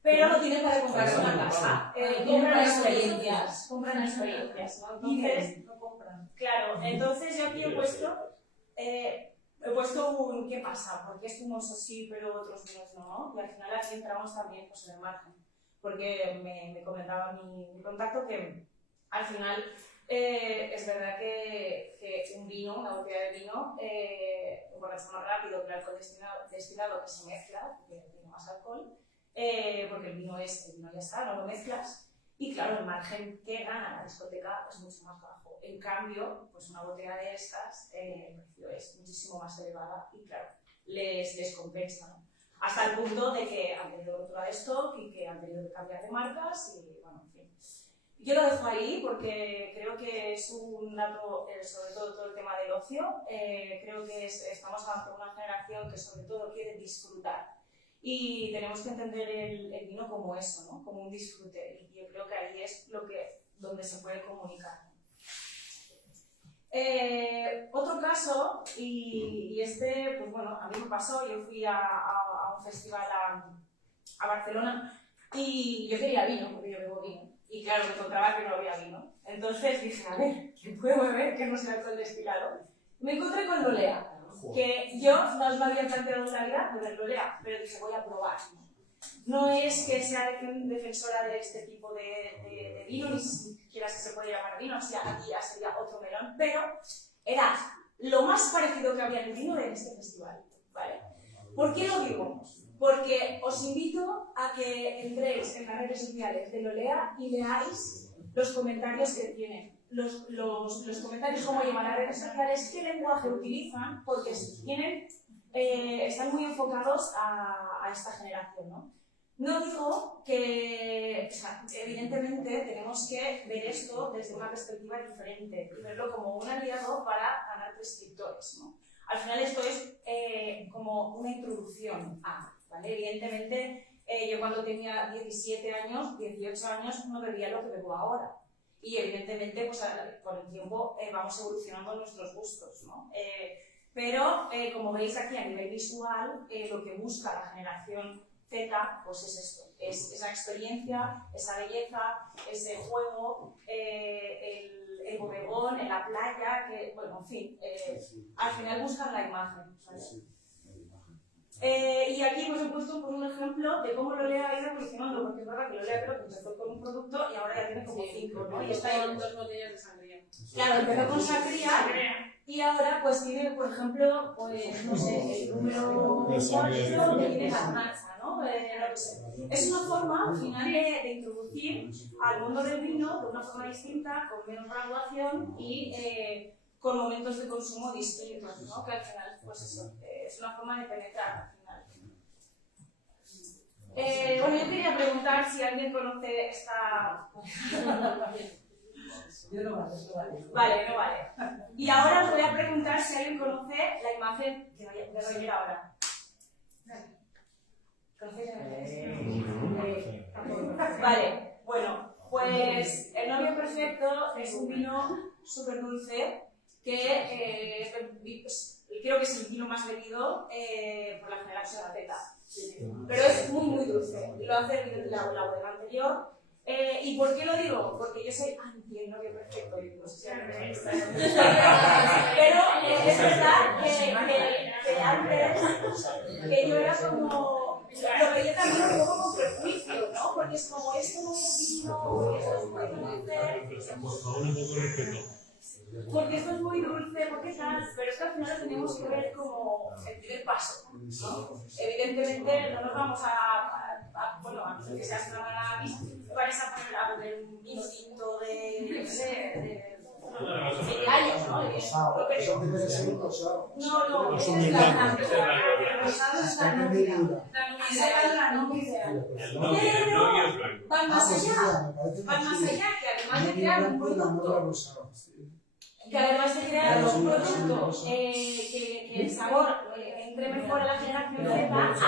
Pero no tienen para comprarse una casa, compran experiencias, ¿no? Entonces, no compran. claro, entonces yo aquí he puesto un ¿qué pasa? ¿Por qué espumosos sí, pero otros menos no? Y al final aquí entramos también pues, en el margen, porque me comentaba mi contacto que al final es verdad que un vino, una botella de vino, emborracha más rápido que el alcohol destilado que se mezcla, porque tiene más alcohol, porque el vino ya está, no lo mezclas, y claro, el margen que gana la discoteca es mucho más bajo. En cambio, pues una botella de estas, el precio es muchísimo más elevada y claro, les compensa, ¿no? Hasta el punto de que han tenido rotura de stock y que han tenido que cambiar de marcas y bueno, en fin. Yo lo dejo ahí porque creo que es un dato, sobre todo el tema del ocio, creo que estamos ante una generación que sobre todo quiere disfrutar. Y tenemos que entender el vino como eso, ¿no? Como un disfrute. Y yo creo que ahí es donde se puede comunicar. Otro caso, y este, pues bueno, a mí me pasó, yo fui a un festival a Barcelona y yo quería vino, porque yo bebo vino. Y claro, me encontraba que no había vino. Entonces dije, a ver, ¿qué puedo beber que no sea alcohol destilado? Me encontré con Lolea. Que yo no me había planteado en la vida beber Lolea, pero dije, voy a probar. No es que sea defensora de este tipo de vino, ni siquiera si se puede llamar vino, o sea, aquí ya sería otro melón, pero era lo más parecido que había en el vino en este festival, ¿vale? ¿Por qué lo digo? Porque os invito a que entréis en las redes sociales de Lolea y leáis los comentarios que tienen. Los comentarios, cómo llevan las redes sociales, qué lenguaje utilizan, porque están muy enfocados a esta generación, ¿no? No digo que, o sea, evidentemente tenemos que ver esto desde una perspectiva diferente y verlo como un aliado para ganar prescriptores, ¿no? Al final esto es como una introducción a, ¿vale? Evidentemente yo cuando tenía 17 años, 18 años, no bebía lo que bebo ahora. y evidentemente pues, con el tiempo vamos evolucionando nuestros gustos, ¿no? Pero como veis aquí a nivel visual, lo que busca la generación Z pues es esto, es esa experiencia, esa belleza, ese juego, el bodegón, en la playa, que, bueno, en fin, al final buscan la imagen, ¿sabes? Y aquí pues, he puesto un ejemplo de cómo Lolea ha ido evolucionando, porque es verdad que Lolea creo que empezó con un producto y ahora ya tiene como 5, ¿no? Y está con 2 botellas de sangría. Claro, empezó con sangría y ahora pues tiene, por ejemplo, pues no sé, el número 4 que tiene garnacha, ¿no? Lo que sé. Es una forma al final de introducir al mundo del vino de una forma distinta, con menos graduación y con momentos de consumo distintos, ¿no? Que al final, pues eso, es una forma de penetrar al final. Bueno, yo quería preguntar si alguien conoce esta... Yo no vale, no vale. Vale, no vale. Y ahora os voy a preguntar si alguien conoce la imagen que voy a leer ahora. ¿Conocéis la imagen? Vale, bueno, pues el novio perfecto es un vino súper dulce que creo que es el vino más bebido por la generación Z. Pero es muy, muy dulce. Lo hace la bodega anterior. ¿Y por qué lo digo? Porque yo soy el novio perfecto, y no sé si alguien está en pero es verdad que antes, que yo era como, lo veía también un poco con prejuicio, ¿no? Porque es como, esto no es vino, porque esto es muy dulce. Por favor, un poco de respeto. Porque esto es muy dulce, porque tal, pero es que al final lo tenemos que ver como el primer paso, ¿no? Evidentemente no nos vamos bueno, a no ser que seas una mala vais a poner a beber un vino tinto de, yo qué sé, de años, ¿no? No, Es es un la blanco. natura. El rosado es la natura. Ha sacado la novia. El novio es blanco. Van más allá, que además de crear un producto que el sabor entre mejor a la generación Z,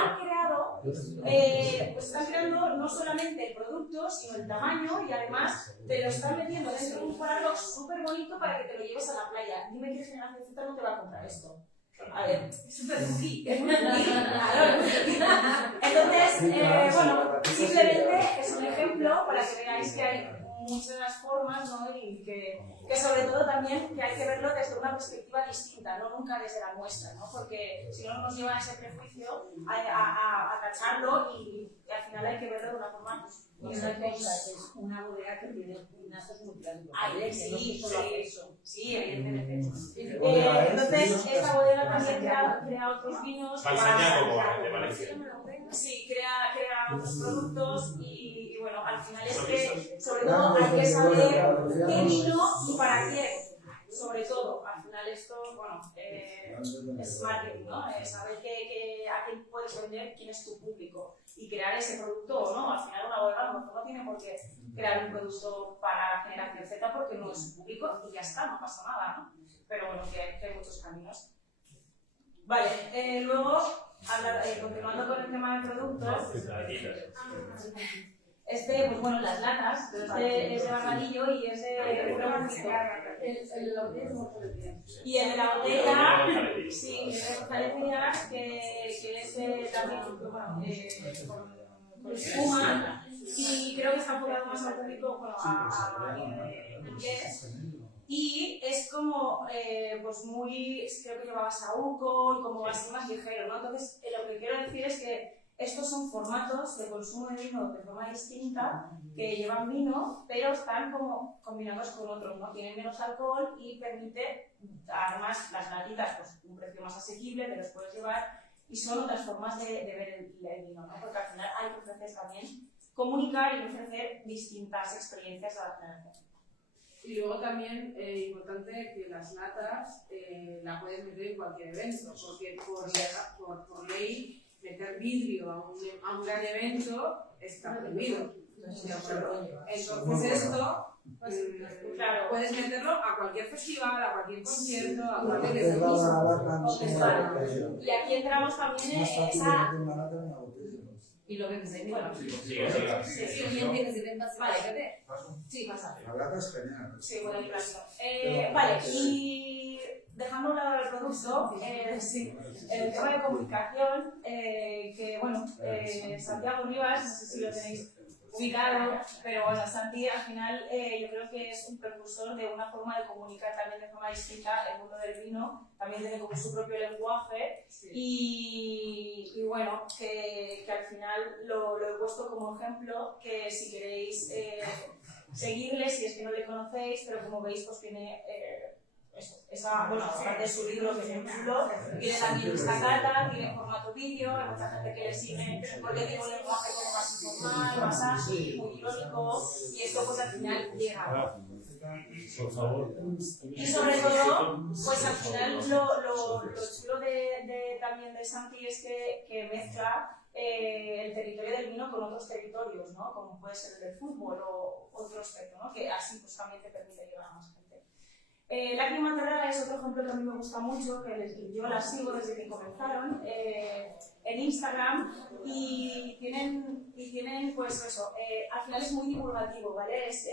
están creando no solamente el producto, sino el tamaño y además te lo están metiendo dentro de un paraguas súper bonito para que te lo lleves a la playa. Dime qué generación Z no te va a comprar esto. A ver, es súper friki, es muy friki, claro. Entonces, bueno, simplemente es un ejemplo para que veáis que hay muchas formas, ¿no? Y que sobre todo también que hay que verlo desde una perspectiva distinta, no nunca desde la nuestra, ¿no? Porque si no nos lleva a ese prejuicio a tacharlo y al final hay que verlo de una forma Y una cosa es una bodega que tiene pinazos muy grandes. Sí, evidentemente. Entonces, esta bodega también crea otros vinos. Falsaña como de Valencia. Sí, crea otros productos y bueno, al final es que sobre todo hay que saber qué vino y para quién. Sobre todo, al final esto, bueno, es marketing, ¿no? Saber a quién puedes vender, quién es tu público y crear ese producto o no. Al final una bodega a lo mejor no tiene por qué crear un producto para la generación Z porque no es su público y ya está, no pasa nada, ¿no? Pero bueno, que hay muchos caminos. Vale, luego, continuando con el tema de productos, pues bueno, las latas, es de Barbadillo y es de y el de la botella, sí, es de González Díaz, que es también con espuma y creo que está enfocado más al público, bueno, a inglés. Y es como, pues muy, creo que llevaba saúco y como así más ligero, ¿no? Entonces, lo que quiero decir es que estos son formatos de consumo de vino de forma distinta que llevan vino, pero están como combinados con otros, ¿no? Tienen menos alcohol y permite, además, las latitas, pues un precio más asequible, te los puedes llevar y son otras formas de ver el vino, ¿no? Porque al final hay que ofrecer también comunicar y ofrecer distintas experiencias a la generación. Y luego también importante que las latas la puedes meter en cualquier evento, porque por ley meter vidrio a un gran evento está prohibido. Entonces esto, claro, puedes meterlo a cualquier festival, a cualquier concierto, a cualquier evento. Y aquí entramos también en esa... Y lo bebes ahí mismo. Bueno, Sí, Sí, Sí, sí, bien tienes que ver Vale. paso. sí, pasa. La lata es genial. Sí, bueno, el clásico. Vale, y dejando a un lado el producto, sí, el tema de comunicación, que bueno, Santiago Rivas, no sé si lo tenéis ubicado, pero bueno, Santi al final yo creo que es un precursor de una forma de comunicar también de forma distinta el mundo del vino, también tiene como su propio lenguaje y bueno, que al final lo he puesto como ejemplo, que si queréis seguirle, si es que no le conocéis, pero como veis pues tiene bueno, aparte de su libro que es muy chulo, tiene también esta cata, tiene formato vídeo, hay mucha gente que le sigue porque tiene un lenguaje como más informal, más ágil, muy irónico, y esto pues al final llega. Por favor. Y sobre todo, pues al final lo chulo también de Santi es que mezcla el territorio del vino con otros territorios, ¿no? Como puede ser el del fútbol o otro aspecto, ¿no? Que así pues también te permite llegar a más gente. Lágrima Terrada es otro ejemplo que a mí me gusta mucho, que yo la sigo desde que comenzaron en Instagram y tienen pues eso, al final es muy divulgativo, ¿vale? Es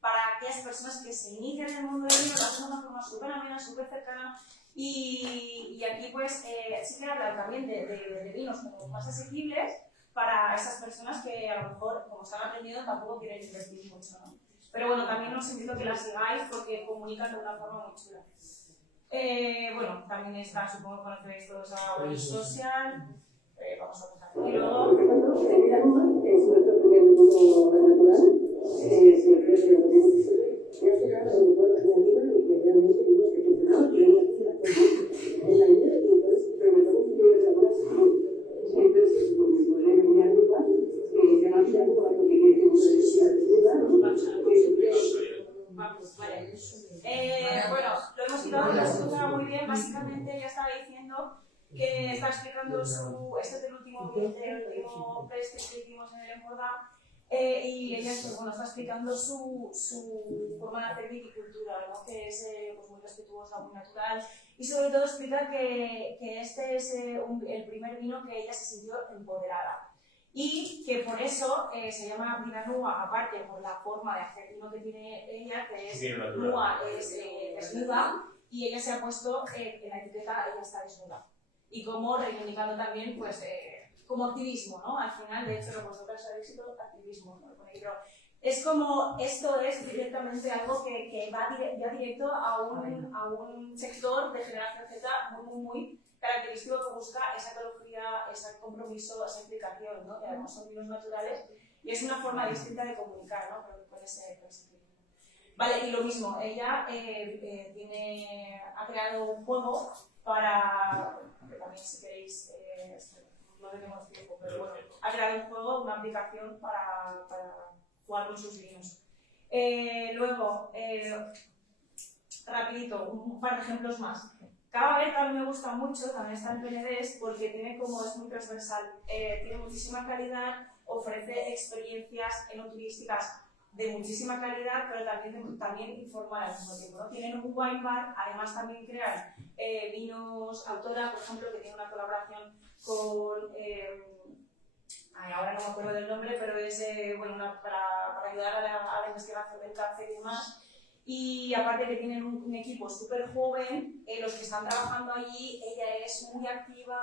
para aquellas personas que se inician en el mundo del vino, lo hacen de una forma súper amena, súper cercana y aquí pues sí que hablan también de vinos como más asequibles para esas personas que a lo mejor, como están aprendiendo, tampoco quieren invertir mucho, ¿no? Pero bueno, también os invito a que la sigáis porque comunican de una forma muy chula. Bueno, también está, supongo que conocéis todos a Web Social. Vamos a empezar. Y luego... Bueno, lo hemos quitado, no se escuchaba muy bien. Básicamente ella estaba diciendo que está explicando este es el último test que hicimos en el Empordà, y ella bueno, está explicando su forma de hacer viticultura, ¿no? Que es pues muy respetuosa, muy natural, y sobre todo explica que este es el primer vino que ella se sintió empoderada. Y que por eso se llama Vina Nua, aparte por la forma de hacer vino que tiene ella, que es Nua, es desnuda, y ella se ha puesto en la etiqueta, ella está desnuda. Y como reivindicando también, pues, como activismo, ¿no? Al final, de hecho, vosotros habéis sido activismo, ¿no? Pero es como, esto es directamente algo que va ya directo a un sector de generación Z muy característico que busca esa ecología, ese compromiso, esa implicación, ¿no? Que además son vinos naturales y es una forma distinta de comunicar, ¿no? Pero con ese vale, y lo mismo, ella ha creado un juego para, que también si queréis, no tenemos tiempo, pero bueno, ha creado un juego, una aplicación para jugar con sus vinos. Luego, rapidito, un par de ejemplos más. Cava Berta a mí me gusta mucho, también está en PNDs porque es muy transversal, tiene muchísima calidad, ofrece experiencias enoturísticas de muchísima calidad, pero también informal al mismo tiempo, ¿no? Tienen un wine bar, además también crean vinos autora, por ejemplo, que tiene una colaboración con, ahora no me acuerdo del nombre, pero es para ayudar a la investigación del cáncer y demás. Y aparte que tienen un equipo súper joven, los que están trabajando allí, ella es muy activa,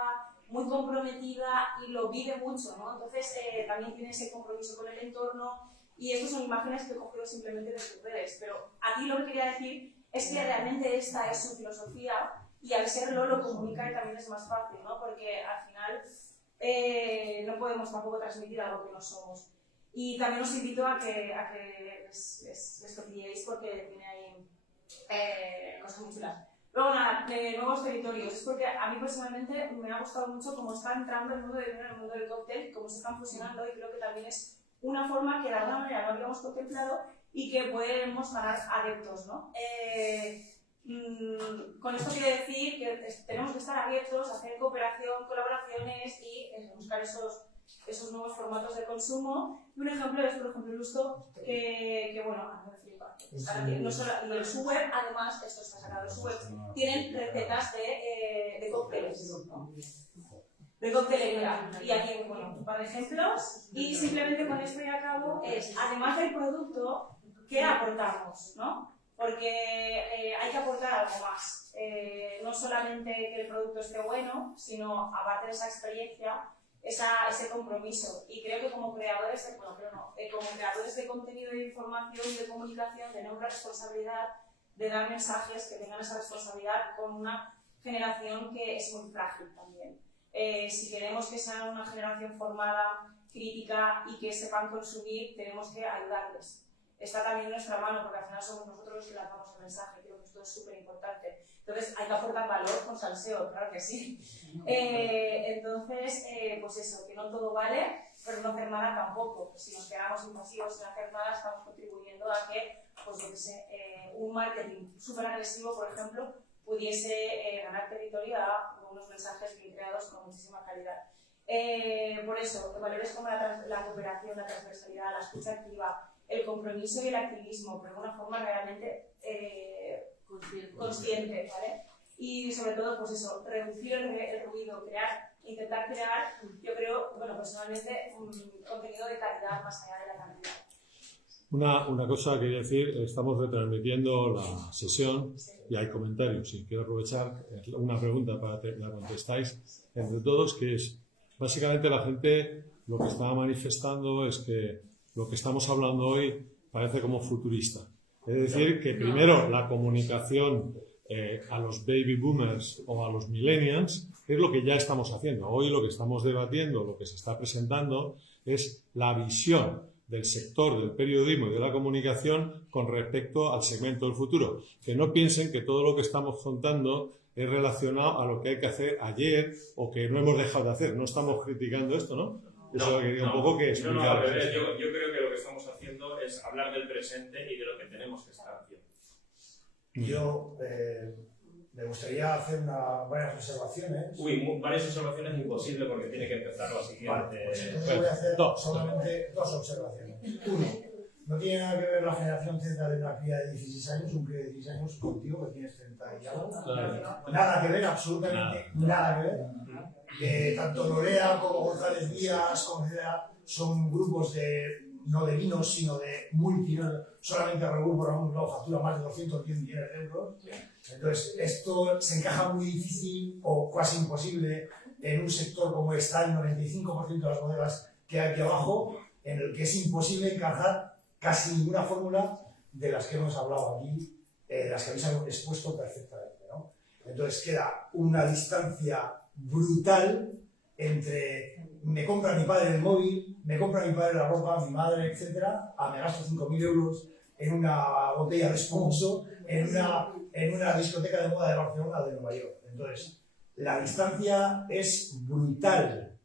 muy comprometida y lo vive mucho, ¿no? Entonces también tiene ese compromiso con el entorno y estas son imágenes que he cogido simplemente de sus redes, pero aquí lo que quería decir es que realmente esta es su filosofía y al serlo lo comunica y también es más fácil, ¿no? Porque al final no podemos tampoco transmitir algo que no somos. Y también os invito a que les cotilleéis porque tiene ahí cosas muy chulas. Luego nada, nuevos territorios. Es porque a mí personalmente me ha gustado mucho cómo está entrando el mundo del vino en el mundo del cóctel, cómo se están fusionando y creo que también es una forma que de alguna manera no habíamos contemplado y que podemos ganar adeptos, ¿no? Con esto quiero decir que tenemos que estar abiertos a hacer cooperación, colaboraciones y buscar esos nuevos formatos de consumo. Y un ejemplo es, por ejemplo, Lusto, que bueno, a mí me flipa. No solo, y en su web, además, esto está sacado de su web, tienen recetas de cócteles, ¿no? de coctelería. Y aquí, bueno, un par de ejemplos. Y simplemente con esto y acabo es, además del producto, ¿qué aportamos? ¿No? Porque hay que aportar algo más. No solamente que el producto esté bueno, sino aparte de esa experiencia, ese compromiso. Y creo que como creadores de contenido de información y de comunicación tenemos la responsabilidad de dar mensajes que tengan esa responsabilidad con una generación que es muy frágil también. Si queremos que sean una generación formada, crítica y que sepan consumir, tenemos que ayudarles. Está también en nuestra mano, porque al final somos nosotros los que lanzamos el mensaje. Creo que esto es súper importante. Entonces, hay que aportar valor con salseo, claro que sí. Entonces, pues eso, que no todo vale, pero no hacer nada tampoco. Si nos quedamos invasivos sin hacer nada, estamos contribuyendo a que, pues yo qué sé, un marketing súper agresivo, por ejemplo, pudiese ganar territorio a unos mensajes bien creados con muchísima calidad. Por eso, valores como la cooperación, la transversalidad, la escucha activa, el compromiso y el activismo, pero de una forma realmente consciente, ¿vale? Y sobre todo, pues eso, reducir el ruido, intentar crear, yo creo, bueno, personalmente, un contenido de calidad más allá de la cantidad. Una cosa quería decir, estamos retransmitiendo la sesión y hay comentarios y quiero aprovechar una pregunta para que la contestáis entre todos, que es, básicamente la gente lo que está manifestando es que lo que estamos hablando hoy parece como futurista. Es decir, que primero la comunicación a los baby boomers o a los millennials es lo que ya estamos haciendo. Hoy lo que estamos debatiendo, lo que se está presentando es la visión del sector del periodismo y de la comunicación con respecto al segmento del futuro. Que no piensen que todo lo que estamos contando es relacionado a lo que hay que hacer ayer o que no hemos dejado de hacer. No estamos criticando esto, ¿no? Eso quería un poco que explicar. No, al revés. Yo creo que lo que estamos haciendo es hablar del presente y de lo que tenemos que estar haciendo. Yo me gustaría hacer varias observaciones. Varias observaciones es imposible porque tiene que empezar la siguiente. Vale, pues entonces voy a hacer solamente dos observaciones. Uno, no tiene nada que ver la generación Z de una cría de 16 años, un cría de 16 años contigo que tienes 30 y algo. Nada que ver, absolutamente nada que ver. Tanto Lorea como González Díaz, como etcétera, son grupos no de vinos, sino de solamente Red Bull, por ejemplo, factura más de 210 millones de euros. Entonces, esto se encaja muy difícil o casi imposible en un sector como está el 95% de las bodegas que hay aquí abajo, en el que es imposible encajar casi ninguna fórmula de las que hemos hablado aquí, las que habéis expuesto perfectamente, ¿no? Entonces, queda una distancia brutal entre me compra mi padre el móvil, me compra mi padre la ropa, mi madre, etcétera, me gasto 5.000 euros en una botella de espumoso en una discoteca de moda de Barcelona o de Nueva York. Entonces, la distancia es brutal,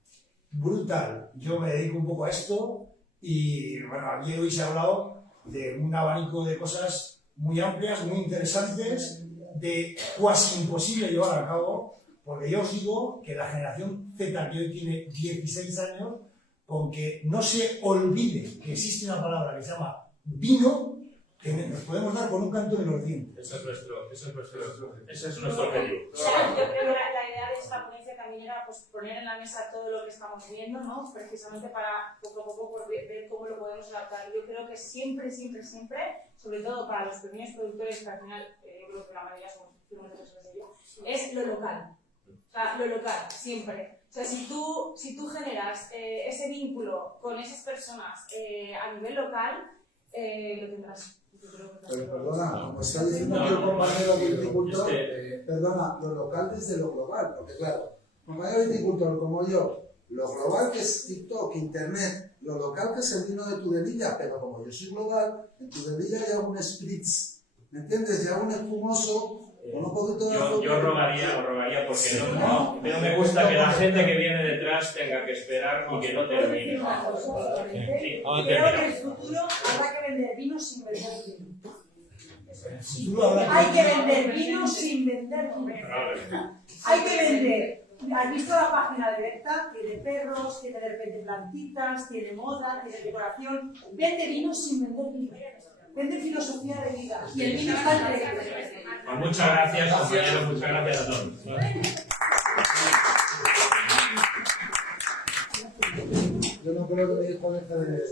brutal. Yo me dedico un poco a esto y, bueno, aquí hoy se ha hablado de un abanico de cosas muy amplias, muy interesantes, de casi imposible llevar a cabo, porque yo os digo que la generación Z, que hoy tiene 16 años, con que no se olvide que existe una palabra que se llama vino, que nos podemos dar con un canto en los dientes. Ese es nuestro objetivo. O sea, yo creo que la idea de esta ponencia también era pues, poner en la mesa todo lo que estamos viendo, ¿no? Precisamente para poco a poco pues, ver cómo lo podemos adaptar. Yo creo que siempre, sobre todo para los pequeños productores, que al final creo que la mayoría son kilómetros de ello, es lo local. O sea, lo local, siempre. O sea, si tú generas ese vínculo con esas personas a nivel local, lo tendrás. Pero perdona, como está diciendo aquí el compañero viticultor, perdona, lo local desde lo global, porque claro, compañero viticultor como yo, lo global que es TikTok, Internet, lo local que es el vino de Tudelilla, pero como yo soy global, en Tudelilla hay un spritz, ¿me entiendes? Ya un espumoso. Yo rogaría porque no me gusta que la gente que viene detrás tenga que esperar y que no termine. Sí, creo que en el futuro habrá que vender vino sin vender vino. Hay que vender vino sin vender vino. Hay que vender. ¿Has visto la página directa? Tiene perros, tiene de repente plantitas, tiene moda, tiene decoración. Vende vino sin vender vino. Vende filosofía de vida. Y el vino está entre. Pues muchas gracias, compañeros. Muchas gracias a todos. Yo me acuerdo que me dijo este de